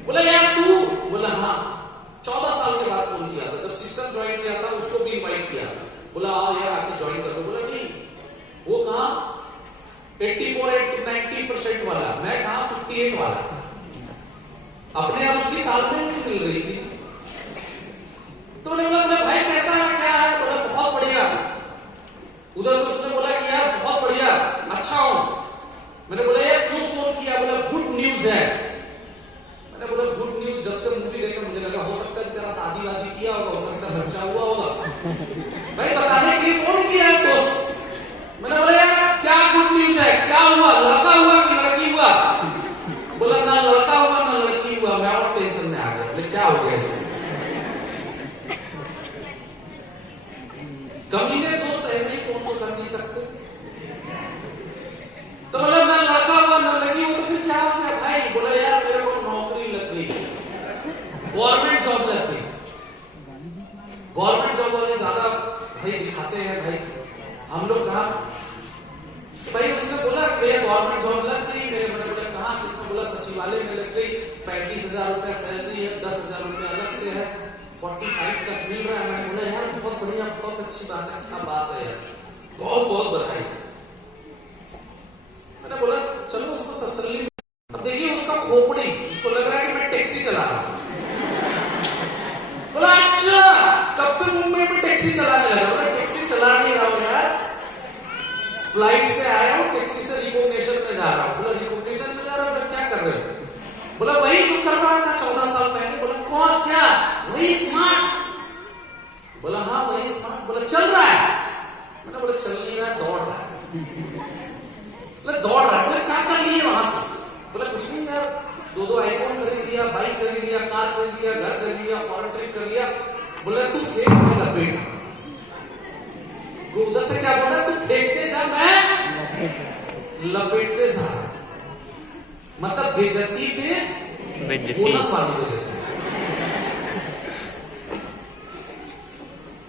बोला यार तू? बोला हाँ। 14 साल के बाद फोन किया था, जब सिस्टम ज्वाइन किया था उसको भी इनवाइट किया। बोला आओ यार आके ज्वाइन कर दो। बोला नहीं, वो कहा 84-90% वाला, मैं कहा 58 वाला। अपने आप उसकी तालमेल नहीं मिल रही थी। तो मैंने बोला भाई कैसा है, क्या है? बोला बहुत बढ़िया। उधर से उसने बोला कि यार बहुत बढ़िया, अच्छा हूं। मैंने बोला यार क्यों फोन किया? बोला गुड न्यूज है। मैंने बोला गुड न्यूज? जब से मूवी देखा मुझे लगा हो सकता है बेचारा शादी वादी किया होगा, हो सकता है बच्चा हुआ होगा। भाई बताने के लिए फोन किया है दोस्त। मैंने बोला यार क्या गुड न्यूज है, क्या हुआ, लड़का हुआ कि लड़की हुआ? बोला ना लड़का हुआ ना लड़की हुआ। मैं और टेंशन में आ गया। बोले क्या हो गया इसमें? कमीने दोस्त ऐसे ही फोन तो कर नहीं सकते। तो बोला ना लड़का हुआ ना लड़की हुआ। तो फिर क्या हो गया भाई? बोला यार मेरे को नौकरी लग गई, गवर्नमेंट जॉब लग गई। गवर्नमेंट जॉब वाले ज्यादा भाई दिखाते हैं भाई, हम लोग कहा तो भाई उसने बोला मेरे गवर्नमेंट जॉब लग गई। मैंने बोला कहा? किसने बोला सचिवालय में लग गई, 35,000 रुपया सैलरी है, 10,000 रुपया अलग से है, 45 तक मिल रहा है। मैंने बोला यार बहुत बढ़िया, बहुत अच्छी बात है, क्या बात है यार, बहुत बहुत बधाई। मैंने बोला चलो उसको तसल्ली। अब देखिए उसका खोपड़ी, उसको लग रहा है कि मैं टैक्सी चला रहा हूं। बोला अच्छा कब से मुंबई में टैक्सी चलाने लगा? बोला टैक्सी चला नहीं रहा हूं यार, फ्लाइट से आया हूं, टैक्सी से रिकॉग्निशन में जा रहा हूं। बोला रिकॉग्निशन में जा रहा हूं? क्या कर रहे हो? बोला वही जो कर रहा था 14 साल पहले। बोला कौन, क्या? वही स्मार्ट। बोला हाँ वही स्मार्ट। बोला चल रहा है? मैंने बोला चल नहीं रहा है, दौड़ रहा है। बोला दौड़ रहा है? बोला क्या कर लिए वहां से? बोला कुछ नहीं यार, 2 आईफोन खरीद लिया, बाइक खरीद लिया, कार खरीद लिया, घर खरीद लिया, फॉरेन ट्रिप कर लिया। बोला तू फेंक में लपेट। उधर से क्या बोला? तू फेंकते जा, मैं लपेटते जा। मतलब बेइज्जती पे बोनस वाली बेइज्जती।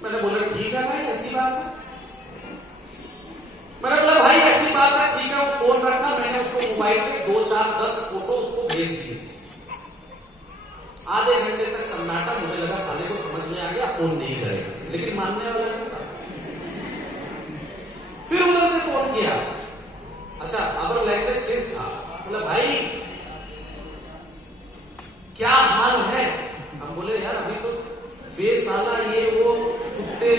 मैंने बोला ठीक है भाई ऐसी बात है। मैंने बोला भाई ऐसी बात है, ठीक है। वो फोन रखा, मैंने उसको मोबाइल पे 2, 4, 10 फोटो उसको भेज दिए। आधे घंटे तक सन्नाटा। मुझे लगा साले को समझ में आ गया, फोन नहीं करेगा, लेकिन मानने वाला नहीं था। फिर उधर से फोन किया, अच्छा अब लैंग्वेज चेंज था। बोला भाई क्या हाल है? हम बोले यार अभी तो बेसाला ये वो कुत्ते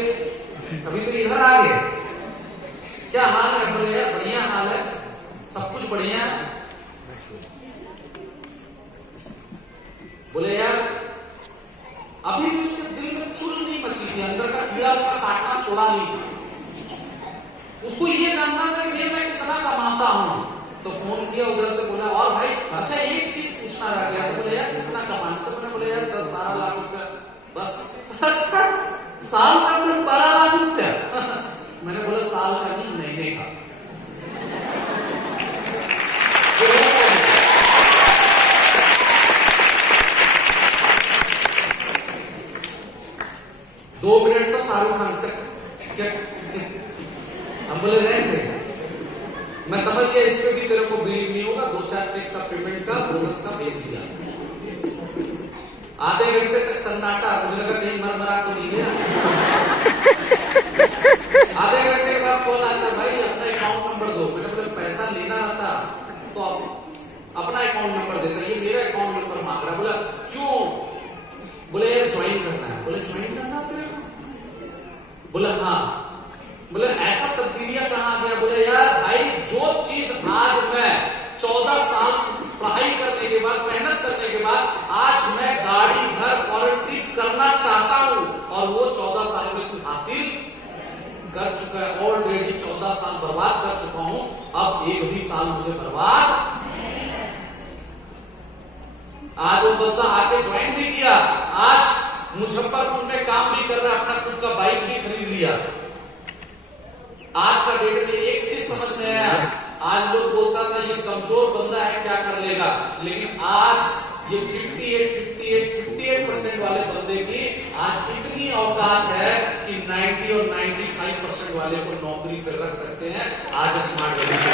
अभी तो इधर आ गए, क्या हाल है? बोले यार बढ़िया हाल है, सब कुछ बढ़िया है। बोले यार अभी भी उसके दिल में चुल नहीं मची थी, अंदर का कीड़ा उसका काटना छोड़ा नहीं था। उसको ये जानना था कि मैं कितना कमाता हूं। तो फोन किया उधर से, बोला और भाई अच्छा एक चीज पूछना रह गया। तो बोले यार कितना कमाते? तो मैंने बोले यार 10-12 लाख रुपया बस। अच्छा साल का 10-12 लाख रुपया? मैंने बोला साल का नहीं, महीने का। 2 मिनट तो शाहरुख खान तक क्या हम बोले रहेंगे। मैं समझ गया इस पे भी तेरे को बिलीव नहीं होगा, 2-4 चेक का पेमेंट का बोनस का भेज दिया। आधे घंटे तक सन्नाटा, मुझे लगा कहीं मरमरा तो नहीं गया। आधे घंटे के बाद कॉल आता, भाई अपना अकाउंट नंबर दो। मैंने बोला पैसा लेना रहता तो अपना अकाउंट नंबर देता, ये मेरा अकाउंट नंबर मांग रहा। बोला क्यों? बोले यार ज्वाइन करना है। बोले ज्वाइन करना तेरे को? बोला हाँ। बोले ऐसा तब्दीलियां कहां आ गया? बोले यार भाई जो चीज आज मैं 14 साल पढ़ाई करने के बाद, मेहनत करने के बाद आज मैं गाड़ी, घर, फॉरेन ट्रिप करना चाहता हूं, और वो 14 साल में तू हासिल कर चुका है। ऑलरेडी 14 साल बर्बाद कर चुका हूं, अब एक भी साल मुझे बर्बाद। आज वो बंदा आके ज्वाइन भी किया, आज मुजफ्फरपुर में काम भी कर रहा है, अपना खुद का बाइक भी खरीद लिया। आज का डेट में एक चीज समझ में आया, आज लोग बोलता था ये कमजोर बंदा है क्या कर लेगा, लेकिन आज ये 58% वाले बंदे की आज इतनी औकात है कि 90 और 95% वाले को नौकरी पर रख सकते हैं। आज स्मार्ट लेडी से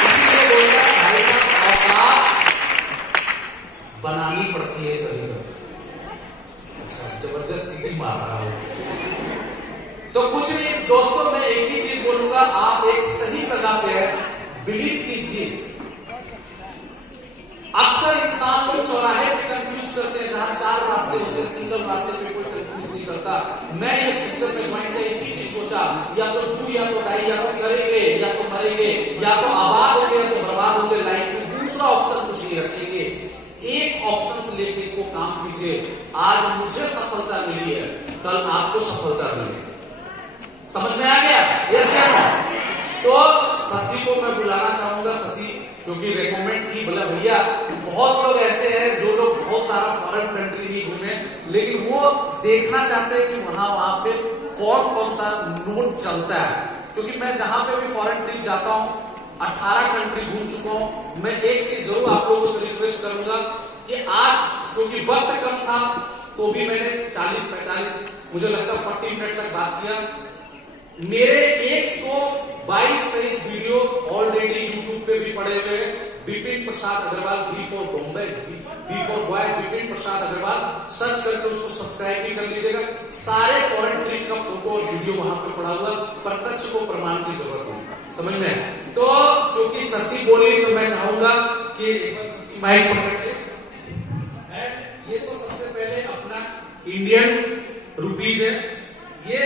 इसीलिए बोलता है भाई साहब औकात बनानी पड़ती है कभी कभी। अच्छा जबरदस्त सीटी मार रहा हूं तो कुछ नहीं दोस्तों, मैं एक ही चीज बोलूंगा, आप एक सही जगह पे है, बिलीव कीजिए। अक्सर इंसान लोग चौराहे पे कंफ्यूज करते हैं, जहां 4 रास्ते होते हैं, सिंगल रास्ते पे कोई कंफ्यूज नहीं करता। मैं ये सिस्टम में ज्वाइन कर एक ही चीज सोचा, या तो डू या तो डाई, या तो करेंगे या तो मरेंगे, या तो आबाद होंगे या तो बर्बाद होंगे लाइफ में। दूसरा ऑप्शन कुछ नहीं रखेंगे, एक ऑप्शन से लेके इसको काम कीजिए। आज मुझे सफलता मिली है, कल आपको सफलता मिलेगी। समझ में आ गया? यस या नो? तो शशि को मैं बुलाना चाहूंगा, शशि क्योंकि रेकमेंड की। बोला भैया बहुत लोग ऐसे हैं जो लोग बहुत सारा फॉरेन कंट्री नहीं घूमे, लेकिन वो देखना चाहते हैं कि वहां पे कौन कौन सा नोट चलता है। क्योंकि मैं जहां पे भी फॉरेन ट्रिप जाता हूं, 18 कंट्री घूम चुका हूं। मैं एक चीज जरूर आप लोगों से रिक्वेस्ट करूंगा कि आज क्योंकि वक्त कम था तो भी मैंने 40-45 मुझे लगता है 40 मिनट तक बात किया। मेरे 122-23 वीडियो ऑलरेडी यूट्यूब पे भी पड़े हुए हैं। Vipin Prasad Agarwal, B for Bombay, B for boy, Vipin Prasad Agarwal search करके उसको सब्सक्राइब भी कर लीजिएगा। सारे फॉरेन ट्रिप का फोटो और वीडियो वहां पे पड़ा हुआ, प्रत्यक्ष को प्रमाण की जरूरत है। समझ में? तो क्योंकि शशि बोली तो मैं चाहूंगा कि माइक पकड़, ये तो सबसे पहले अपना इंडियन रुपीज है ये,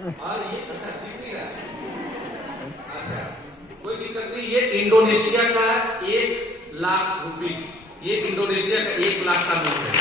और ये अच्छा दिख नहीं रहा है, अच्छा कोई दिक्कत नहीं। ये इंडोनेशिया का 1 लाख रुपीज, ये इंडोनेशिया का 1 लाख का नोट है।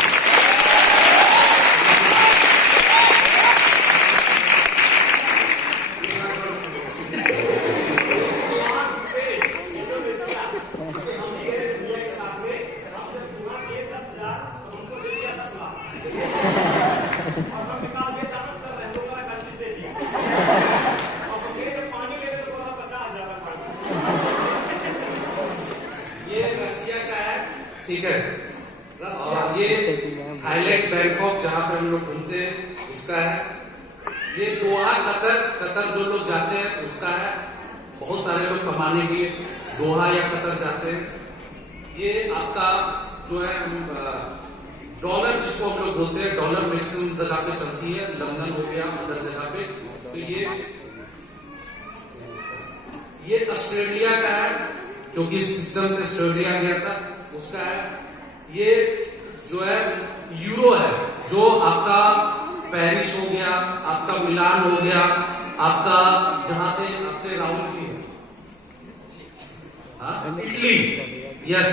ठीक है, और ये थाईलैंड, बैंकॉक जहां पे हम लोग घूमते हैं उसका है। ये दोहा कतर जो लोग जाते हैं उसका है। बहुत सारे लोग कमाने के लिए दोहा या कतर जाते हैं। ये आपका जो है डॉलर जिसको हम लोग बोलते हैं, डॉलर मैक्सिमम जगह पे चलती है, लंदन हो गया अदर जगह पे। तो ये ऑस्ट्रेलिया का है, क्योंकि सिस्टम से ऑस्ट्रेलिया गया था उसका है। ये जो है यूरो है, जो आपका पेरिस हो गया, आपका मिलान हो गया, आपका जहां से आपके राहुल की इटली, यस।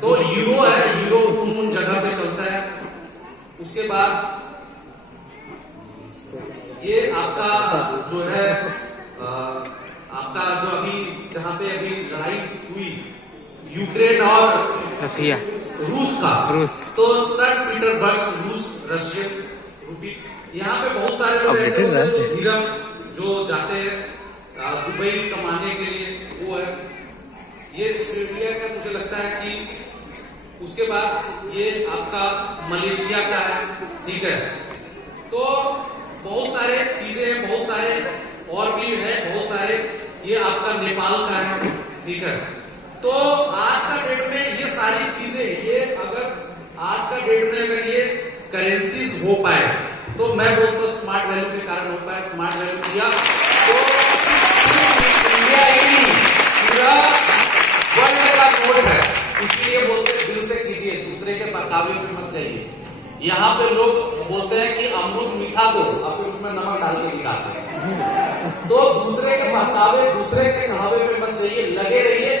तो यूरो है, यूरो उन जगह पे चलता है। उसके बाद ये आपका जो है आपका जो अभी जहां पे अभी लड़ाई हुई यूक्रेन और रसिया, रूस का, तो सेंट पीटर्सबर्ग रूस, रशियन रूपी। यहाँ पे बहुत सारे लोग ऐसे होते हैं जो धीरम जो जाते हैं दुबई कमाने के लिए, वो है। ये ऑस्ट्रेलिया का मुझे लगता है कि उसके बाद ये आपका मलेशिया का है, ठीक है। तो बहुत सारे चीजें, बहुत सारे ये आपका नेपाल का है, ठीक है। तो आज का डेट में ये सारी चीजें, ये अगर आज का डेट में अगर ये करेंसीज हो पाए तो मैं बोलता हूँ स्मार्ट वैल्यू के कारण हो पाए। स्मार्ट वैल्यू किया तो इंडिया ही नहीं, पूरा वर्ल्ड का कोड है। इसलिए बोलते हैं दिल से कीजिए, दूसरे के बहकावे में मत जाइए। यहाँ पे लोग बोलते हैं कि अमरूद मीठा दो और फिर उसमें नमक डाल के दिखाते हैं। तो दूसरे के बहकावे, दूसरे के कहावे पे मत जाइए, लगे रहिए।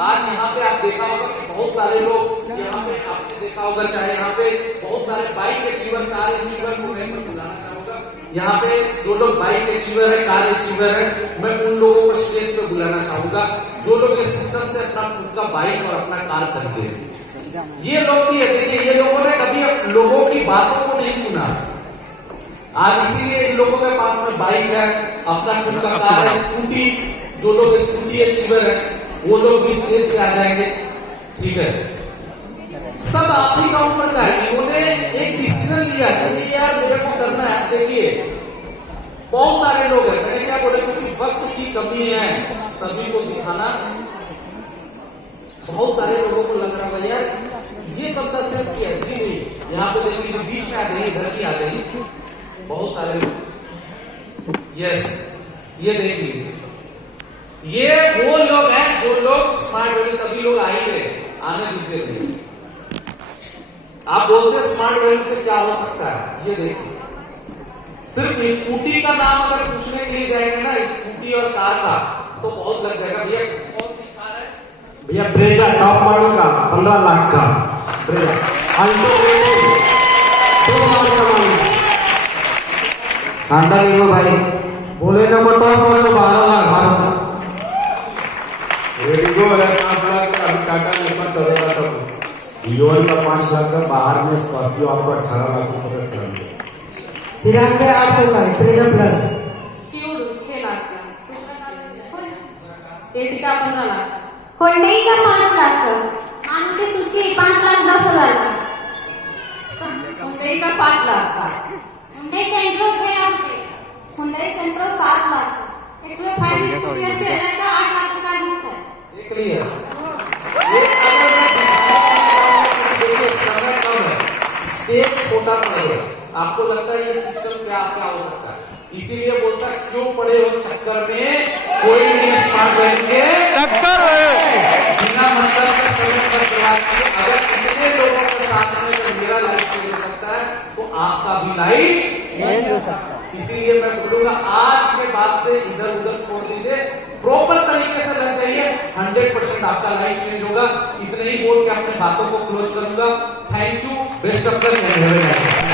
आज यहाँ पे आप देखा होगा कि बहुत सारे लोग यहाँ पे आपने देखा होगा, चाहे यहाँ पे बहुत सारे बाइक अचीवर, कार अचीवर को मैं बुलाना चाहूंगा। यहाँ पे जो लोग बाइक अचीवर है, कार अचीवर है, मैं उन लोगों को स्टेज पे बुलाना चाहूंगा जो लोग इस सिस्टम से अपना खुद का बाइक और अपना कार खरीदते हैं। ये लोग भी है, देखिए ये लोगों ने कभी लोगों की बातों को नहीं सुना। आज इसीलिए इन लोगों के पास में बाइक है, अपना खुद का कार है, स्कूटी। जो लोग स्कूटी अचीवर है वो लोग भी स्टेज पे आ जाएंगे, ठीक है। सब आप ही का ऊपर का है। इन्होंने एक डिसीजन लिया कि यार मेरे को करना है। देखिए बहुत सारे लोग हैं, मैंने क्या बोला, क्योंकि वक्त की कमी है सभी को दिखाना। बहुत सारे लोगों को लग रहा है यार ये बंदा सिर्फ किया जी नहीं, यहाँ पे देखिए जो बीच में आ जाइए, इधर की आ जाइए, बहुत सारे लोग। यस, ये देख लीजिए, ये वो लोग हैं जो लोग स्मार्ट वैल्यू, सभी लोग आ ही रहे, आने दीजिए। आप बोलते हैं स्मार्ट वैल्यू से क्या हो सकता है, ये देखिए। सिर्फ स्कूटी का नाम अगर पूछने के लिए जाएंगे ना, स्कूटी और कार का, तो बहुत लग जाएगा। भैया कौन सी कार है? भैया ब्रेजा टॉप मॉडल का 15 लाख का ब्रेजा, अल्टो 2 लाख का मालिक। हांडा लीवो भाई, बोले ना को टॉप मॉडल 12 लाख भारत। रेडिगो है 5 लाख का, अभी टाटा नेक्सॉन चल रहा था। डियोल का 5 लाख का, बाहर में स्कॉर्पियो आपको 18 लाख रुपए का पड़ेगा। फिर आपके 800 का स्प्लेंडर प्लस, क्यूड 6 लाख का, एर्टिगा 15 लाख का, हुंडई का 5 लाख का, मारुति सुजुकी 5,10,000 का, हुंडई का 5 लाख का, हुंडई सेंट्रो 6 लाख का, हुंडई सेंट्रो 7 लाख का, एक 5 स्कूटी 80,000 का, 8 लाख का बुक है। देख लिया, ये अगर मैं दिखाऊं, देखिए समय कम है, स्टेज छोटा पड़ेगा। आपको लगता है ये सिस्टम क्या क्या हो सकता है, इसीलिए बोलता है क्यों पड़े हो चक्कर में, कोई नहीं स्मार्ट बनेंगे टक्कर बिना मतलब का समय पर बर्बाद किए। अगर कितने लोगों के साथ में अगर मेरा लाइफ चेंज हो सकता है तो आपका भी लाइफ चेंज हो सकता है। इसीलिए मैं बोलूंगा आज के बाद से इधर उधर छोड़ दीजिए, प्रॉपर तरीके से लग जाइए, 100% आपका लाइफ चेंज होगा। इतने ही बोल के अपने बातों को क्लोज करूंगा। Thank you, best of luck.